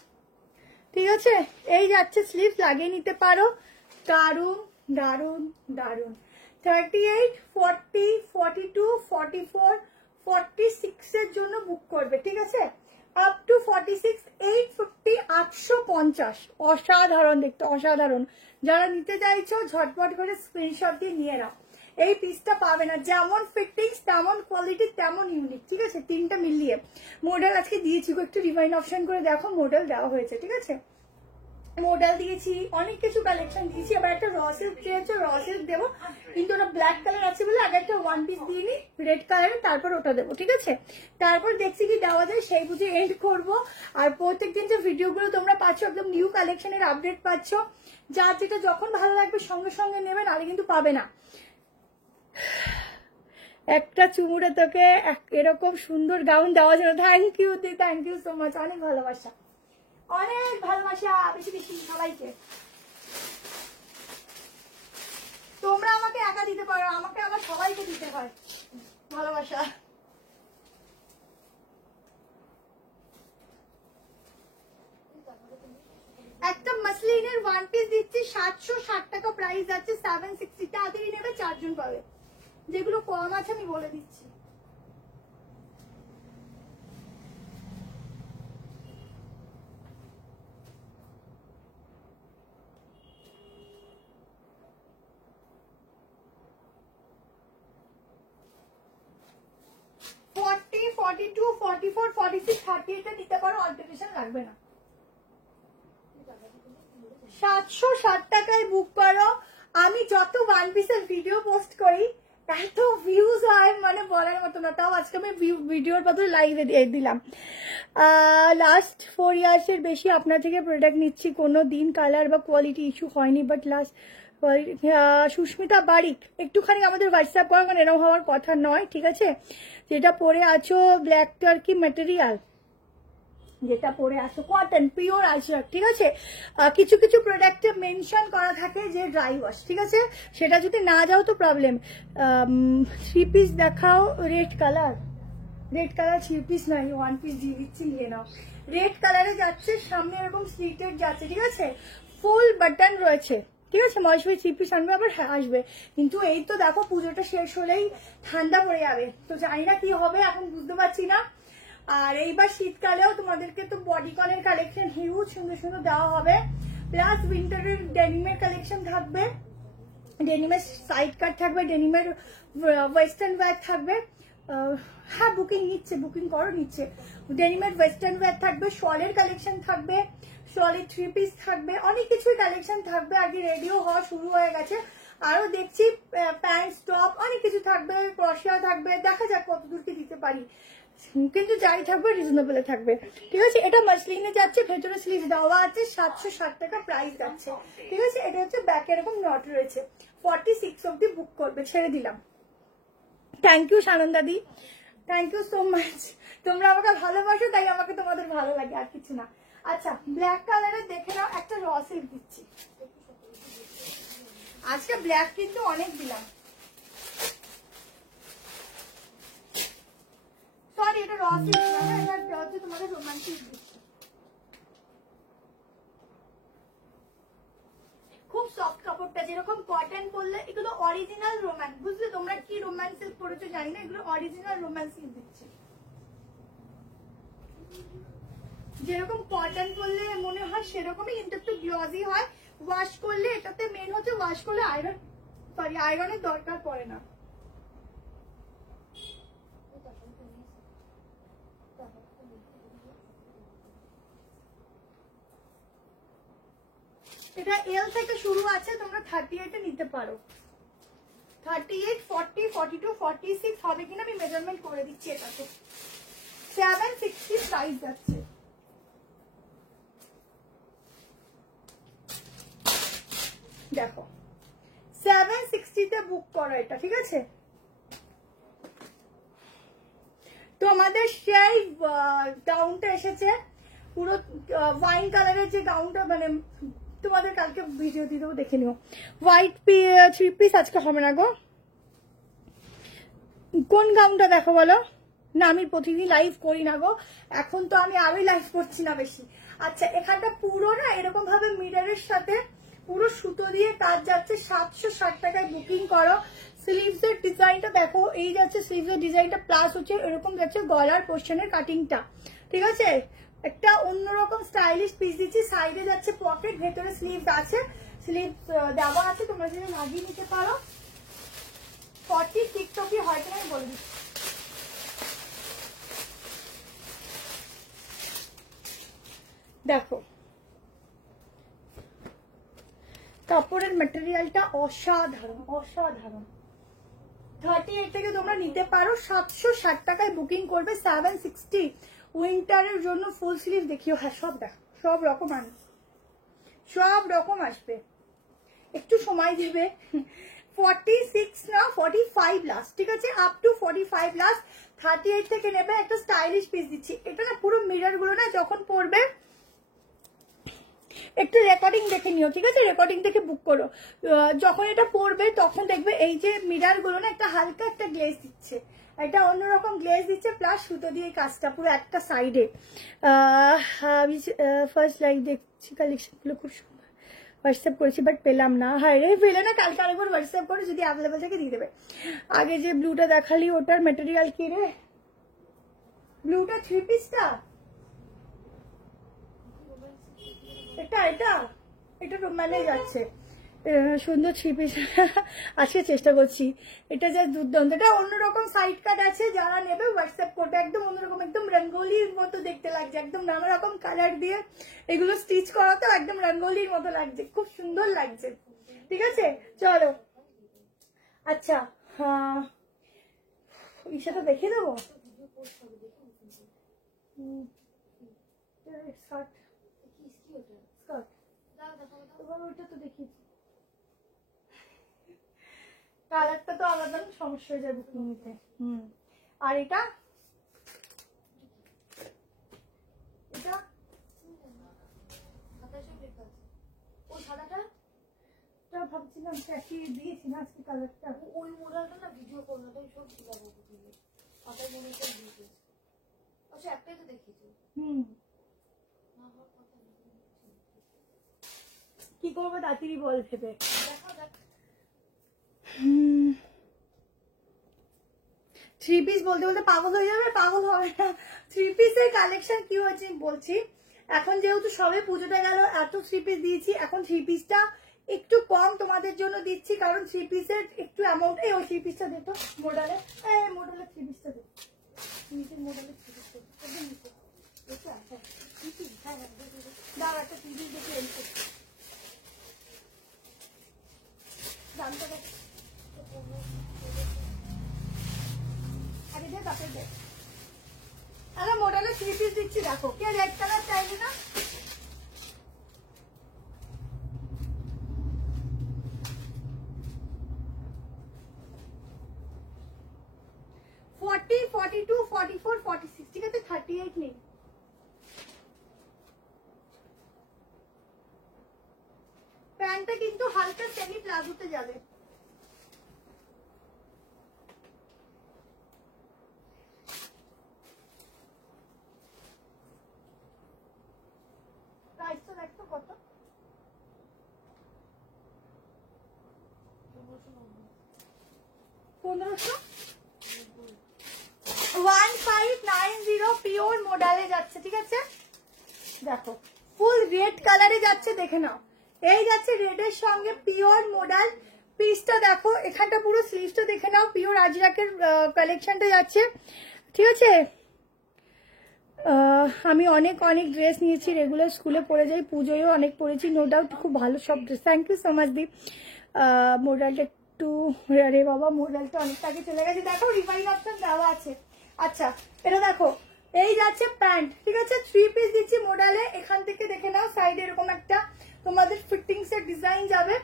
ঠিক আছে, এই যাচ্ছে স্লিভস, লাগিয়ে নিতে পারো, দারুন দারুন দারুন। 38, 40, 42, 44, 46 এর জন্য বুক করবে, ঠিক আছে। আপ টু 46, 850, 850, অসাধারণ দেখতে, অসাধারণ। যারা নিতে চাইছো ঝটপট করে স্ক্রিনশট দিয়ে নিয়ে নাও। এই পিসটা পাবে না, যেমন ফিটিংস তেমন কোয়ালিটি তেমন ইউনিক, ঠিক আছে। তিনটা মিলিয়ে মডেল আজকে দিয়েছি, একটু রিভাইন অপশন করে দেখো, মডেল দেওয়া হয়েছে, ঠিক আছে। মডেল দিয়েছি, অনেক কিছু কালেকশন দিয়েছি। আবার একটা র সিল্ক চেয়েছো, র সিল্ক দেবো, কিন্তু ওটা ব্ল্যাক কালার আছে বলে আগে একটা ওয়ান পিস দিয়ে নি রেড কালারের, তারপর ওটা দেবো, ঠিক আছে। তারপর দেখছি কি দেওয়া যায়, সেই বুঝে এন্ড করবো। আর প্রত্যেকদিন যে ভিডিওগুলো তোমরা পাচ্ছ, একদম নিউ কালেকশনের আপডেট পাচ্ছ, যার যেটা যখন ভালো লাগবে সঙ্গে সঙ্গে নেবে, নাহলে কিন্তু পাবে না। একটা চুমুরে তোকে এরকম সুন্দর গাউন দেওয়ার জন্য থ্যাংক ইউ দি, থ্যাংক ইউ সো মাচ, অনেক ভালোবাসা, অনেক ভালোবাসা, বেশি বেশি সবাইকে। তোমরা আমাকে একা দিতে পারো, আমাকে আবার সবাইকে দিতে হয় ভালোবাসা। একটা মাসলিনের ওয়ান পিস দিচ্ছি 760 টাকা প্রাইস আছে, 760, তাড়াতাড়ি নেবে 4 জন পাবে। যেগুলো কম আছে আমি বলে দিচ্ছি। ফর্টি, 42, 44, 46, 38 নিতে পারো, অল্টারেশন লাগবে না। 760 টাকায় বুক করো। আমি যত ওয়ান পিসের ভিডিও পোস্ট করি এত ভিউজ হয় মানে বলার মতো না, তাও আজকে আমি ভিডিওর বদলে লাইভে দিয়ে দিলাম। লাস্ট 4 ইয়ার্সের বেশি আপনার থেকে প্রোডাক্ট নিচ্ছি, কোনো দিন কালার বা কোয়ালিটি ইস্যু হয়নি, বাট লাস্ট সুস্মিতা বারিক, একটুখানি আমাদের হোয়াটসঅ্যাপ করো, মানে এরকম হওয়ার কথা নয়, ঠিক আছে। যেটা পরে আছো ব্ল্যাক টার্কি ম্যাটেরিয়াল, যেটা পরে আসো, কটন পিওর আইসওয়ার্ক, ঠিক আছে। কিছু কিছু প্রোডাক্টে মেনশন করা থাকে যে ড্রাই ওয়াশ, ঠিক আছে, সেটা যদি না যাও তো প্রবলেম। 3 পিস দেখাও, red colour, red colour 3 piece নয়, 1 পিস দিয়ে দিচ্ছি, নিয়ে নাও। রেড কালারে যাচ্ছে, সামনে এরকম স্লিটেড যাচ্ছে, ঠিক আছে, ফুল বাটন রয়েছে, ঠিক আছে। মহেশ্বরী 3 পিস আনবে, আবার আসবে, কিন্তু এই তো দেখো পুজোটা শেষ হলেই ঠান্ডা পড়ে যাবে, তো জানি না কি হবে, এখন বুঝতে পারছি না। আর এইবার শীতকালেও তোমাদেরকে তো বডিকনের কালেকশন হিউজ সুন্দর সুন্দর দেওয়া হবে, প্লাস উইন্টারের ডেনিমের কালেকশন থাকবে, ডেনিমের সাইড কাট থাকবে, ডেনিমের ওয়েস্টার্ন ওয়্যার থাকবে। হ্যাঁ বুকিং নিচ্ছে, বুকিং করো, নিচ্ছে। ডেনিমের ওয়েস্টার্ন ওয়্যার থাকবে, শলের কালেকশন থাকবে, শলের 3 পিস থাকবে, অনেক কিছুই কালেকশন থাকবে। আগে রেডিও হওয়া শুরু হয়ে গেছে, আরো দেখছি প্যান্ট টপ অনেক কিছু থাকবে, ক্রশিয়া থাকবে, দেখা যাক কতদূর কি দিতে পারি, কিন্তু যাই থাকবে রিজনেবলে থাকবে, ঠিক আছে। এটা মাসলিনে যাচ্ছে, ভেতরে স্লিভ দেওয়া আছে, 760 টাকা প্রাইস যাচ্ছে, ঠিক আছে। এটা হচ্ছে ব্যাকে এরকম নট রয়েছে, 46 অব্দি বুক করবে, ছেড়ে দিলাম। থ্যাংক ইউ সানন্দাদি, থ্যাংক ইউ সো মাচ, তোমরা আমাকে ভালোবাসো তাই আমাকে তোমাদের ভালো লাগে, আর কিছু না। আচ্ছা ব্ল্যাক কালারের দেখে নাও, একটা র সিল্ক দিচ্ছি, আজকে ব্ল্যাক কিন্তু অনেক দিলাম, সরি এটা র সিল্ক না, এটা হচ্ছে তোমাদের রোমান্টিক দিচ্ছি, খুব সফট কাপড়টা, যেরকম কটন পরলে এগুলো অরিজিনাল রোম্যান্স, বুঝলে তোমরা কি রোম্যান্স সিল্ক পরেছো জানি না, এগুলো অরিজিনাল রোম্যান্স সিল্ক দিচ্ছে, যেরকম কটন পরলে মনে হয় সেরকমই, কিন্তু একটু গ্লজি হয়, ওয়াশ করলে, এটাতে মেন হচ্ছে ওয়াশ করলে আয়রনের দরকার পড়ে না। এটা এল থেকে শুরু আছে, তোমরা 38 এ নিতে পারো, 38, 40, 42, 46 হবে কিনা আমি মেজারমেন্ট করে দিচ্ছি। এটাতে 760 প্রাইস যাচ্ছে, দেখো 760 তে বুক করো এটা, ঠিক আছে। তো আমাদের সেই গাউনটা এসেছে, পুরো ওয়াইন কালারের যে গাউনটা, মানে তোমাদের কালকে ভিডিও দিয়ে দেবো, দেখে নিও। হোয়াইট 3 পিস আজকে হবে না গো, কোন গাউনটা দেখো বলো না, আমি প্রতিদিন লাইভ করি না গো, এখন তো আমি আরোই লাইভ করছি না বেশি। আচ্ছা এখানটা পুরো না এরকম ভাবে মিররের সাথে পুরো সুতো দিয়ে কাজ যাচ্ছে, 760 টাকায় বুকিং করো। স্লিভস এর ডিজাইনটা দেখো, এই যাচ্ছে স্লিভস এর ডিজাইনটা, প্লাস হচ্ছে এরকম যাচ্ছে গলার পোর্শনের কাটিংটা, ঠিক আছে। একটা অন্যরকম স্টাইলিশ পিস দিচ্ছি, সাইডে যাচ্ছে পকেট, ভেতরে স্লিভ আছে, স্লিভ দেওয়া আছে, তোমরা যদি লাগিয়ে নিতে পারো। 46 অব্দি হয় কিনা আমি বলে দিচ্ছি, দেখো কাপড়ের ম্যাটেরিয়ালটা অসাধারণ অসাধারণ। 38 থেকে তোমরা নিতে পারো, 760 টাকায় বুকিং করবে, 760। উইন্টারের জন্য ফুল স্লিভ দেখিও, হ্যাঁ সব দেখো, সব রকম সব রকম আসবে, একটু সময় দেবে। 46 না 45 লাস্ট, ঠিক আছে, আপ টু 45 লাস্ট। 38 থেকে নেবে, একটা স্টাইলিশ পিস দিচ্ছি। এটা না পুরো মিরর গুলো না যখন পরবে একটু রেকর্ডিং দেখে নিও, ঠিক আছে, রেকর্ডিং দেখে বুক করো। যখন এটা পরবে তখন দেখবে এই যে মিরর গুলো না একটা হালকা একটা গ্লেজ দিচ্ছে, এটা অন্যরকম গ্লেজ দিচ্ছে, প্লাস সুতো দিয়ে কাজটা পুরো একটা সাইডে। আমি ফার্স্ট লাইক দেখছি, কালেকশন গুলো খুব সুন্দর, হোয়াটসঅ্যাপ করেছি বাট পেলাম না, হ্যাঁ রে পেলে না, কালকে আরেকবার হোয়াটসঅ্যাপ করে, যদি অ্যাভেলেবেল থাকে দিয়ে দেবে। আগে যে ব্লুটা দেখালি ওটার ম্যাটেরিয়াল কি রে, ব্লুটা 3 পিসটা, এটা এটা এটা রোমানে যাচ্ছে, সুন্দর 3 পিস আজকে চেষ্টা করছি। এটা যা দুর্দান্ত, এটা অন্যরকম সাইড কাট আছে, যারা নেবে হোয়াটসঅ্যাপ করবে, একদম অন্যরকম, একদম রঙ্গোলির মতো দেখতে লাগছে, একদম নানা রকম কালার দিয়ে এগুলো স্টিচ করা, তো একদম রঙ্গোলির মতো লাগছে, খুব সুন্দর লাগছে, ঠিক আছে। চলো আচ্ছা ইসাটা দেখিয়ে দেবো, স্কার্ট ওইটা তো দেখি, কালারটা তো আলাদা, সমস্যা হয়ে যায় বুকিং নিতে। আর এটা এটা ওই সাদাটা তা ভাবছিলাম একই দিয়েছি না আজকে কালারটা। ওই মোডালটা না ভিডিও করোনাটাই সব দিলাম বুঝলি ওটাই মনে করে দিয়েছে। আচ্ছা একটাই তো দেখিয়েছো। না হওয়ার কথা নেই। কি করবো তাড়াতাড়ি বল ভেবে। দেখা দেখ। থ্রি পিস বলতে বলতে পাগল হয়ে যাবে, পাগল হবে না। থ্রি পিসের কালেকশন কি হয়েছে বলছি। এখন যেহেতু সবে পুজোটা গেল, এত থ্রি পিস দিয়েছি, এখন থ্রি পিসটা একটু কম তোমাদের জন্য দিচ্ছি, কারণ থ্রি পিসের একটু অ্যামাউন্ট। এই ওই থ্রি পিসটা দিত মোডালে, মোডালের থ্রি পিসটা দিত, নিজের মোডালের থ্রি পিসটা দিত দাঁড়া একটা থ্রি পিস দেখে এন্ড করছি দামটা দেখ। আরে দেখ আপনি দেখ, আরে মোডালের থ্রি পিস দিচ্ছি, দেখো কে রেড কালার চাইবে না। ফর্টি, 42, 44, 46, ঠিক আছে, 38 নেই। প্যান্টটা কিন্তু হালকা সেমি প্লাজোতে যাবে। প্রাইসটা দেখো কত, 1500। 1590 পিওর মডেলে যাচ্ছে, ঠিক আছে। দেখো ফুল রেড কালারে যাচ্ছে, দেখে নাও। এই যাচ্ছে রেডের সঙ্গে পিওর মডেল। পিসটা দেখো, এখানটা পুরো স্লিভসটা দেখে নাও, পিওর আজরাকের কালেকশনটা যাচ্ছে, ঠিক আছে। আমি অনেক অনেক ড্রেস নিয়েছি, রেগুলার স্কুলে পরে যাই, পুজোয়ও অনেক পরেছি, নো ডাউট খুব ভালো সব dress. Thank you so much দি। মডেলটা একটু, আরে বাবা মোডালটা অনেকটা আগে চলে গেছে। দেখো রিফাইন অপশন দেওয়া আছে। আচ্ছা এটা দেখো, এই যাচ্ছে প্যান্ট, ঠিক আছে, থ্রি পিস দিচ্ছি মোডালে। এখান থেকে দেখে নাও, সাইডে এরকম একটা তোমাদের ফিটিংস এর ডিজাইন যাবে।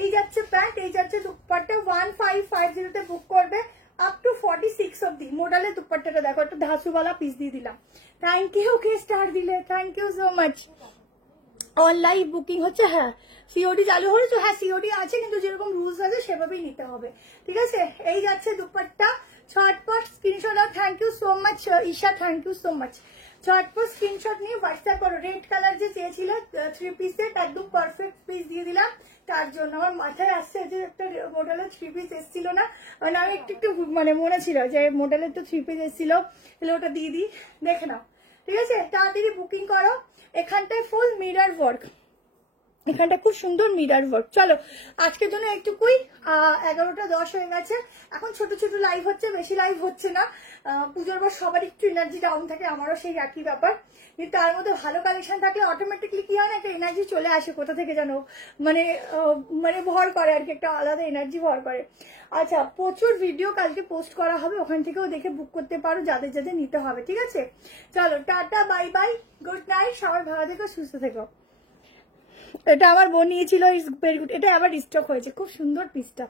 এই যাচ্ছে প্যান্ট, এই যাচ্ছে দুপাট্টা। 1550 তে বুক করবে আপ টু 46 অব্দি। মোডালের দুপাট্টাটা দেখো, একটা ধাসুওয়ালা পিস দিয়ে দিলাম। থ্যাংক ইউ, কে স্টার দিলে, thank you so much. Online booking হচ্ছে, হ্যাঁ সিওডি চালু হয়েছে, হ্যাঁ সিওডি আছে, কিন্তু যেরকম রুলস আছে সেভাবেই নিতে হবে, ঠিক আছে। এই যাচ্ছে দুপাট্টা, ছটপট স্ক্রিনশট। আর thank you so much Isha, thank you so much. ছটপট স্ক্রিনশট নিয়ে হোয়াটসঅ্যাপ করো। রেড কালার যে চেয়েছিল থ্রি পিসের, একদম পারফেক্ট পিস দিয়ে দিলাম। তার জন্য আমার মাথায় আসছে যে একটা মডেলের থ্রি পিস এসেছিল না, মানে আমি একটু একটু মানে মনে ছিল যে মডেলের তো থ্রি পিস এসেছিল, তাহলে ওটা দিয়ে দিই, দেখে নাও, ঠিক আছে। তাড়াতাড়ি বুকিং করো। এখানটায় ফুল মিরর ওয়ার্ক, এখানটা খুব সুন্দর মিরর ওয়ার্ক। চলো আজকের জন্য একটুকুই, 11টা 10 হয়ে গেছে। এখন ছোট ছোট লাইভ হচ্ছে, বেশি লাইভ হচ্ছে না। পুজোর পর সবার একটু এনার্জি ডাউন থাকে, আমারও সেই একই ব্যাপার। কিন্তু তার মধ্যে ভালো কালেকশন থাকলে অটোমেটিকলি কি হয় না, একটা এনার্জি চলে আসে কোথা থেকে যেন, মানে মানে ভর করে আর কি, একটা আলাদা এনার্জি ভর করে। আচ্ছা প্রচুর ভিডিও কালকে পোস্ট করা হবে, ওখান থেকেও দেখে বুক করতে পারো যাদের যাদের নিতে হবে, ঠিক আছে। চলো tata, bye bye, good night, সবাই ভালো থেকো, সুস্থ থেকো। এটা আমার বোন নিয়েছিল, ইজ ভেরি গুড। এটা আবার স্টক হয়েছে, খুব সুন্দর পিসটা।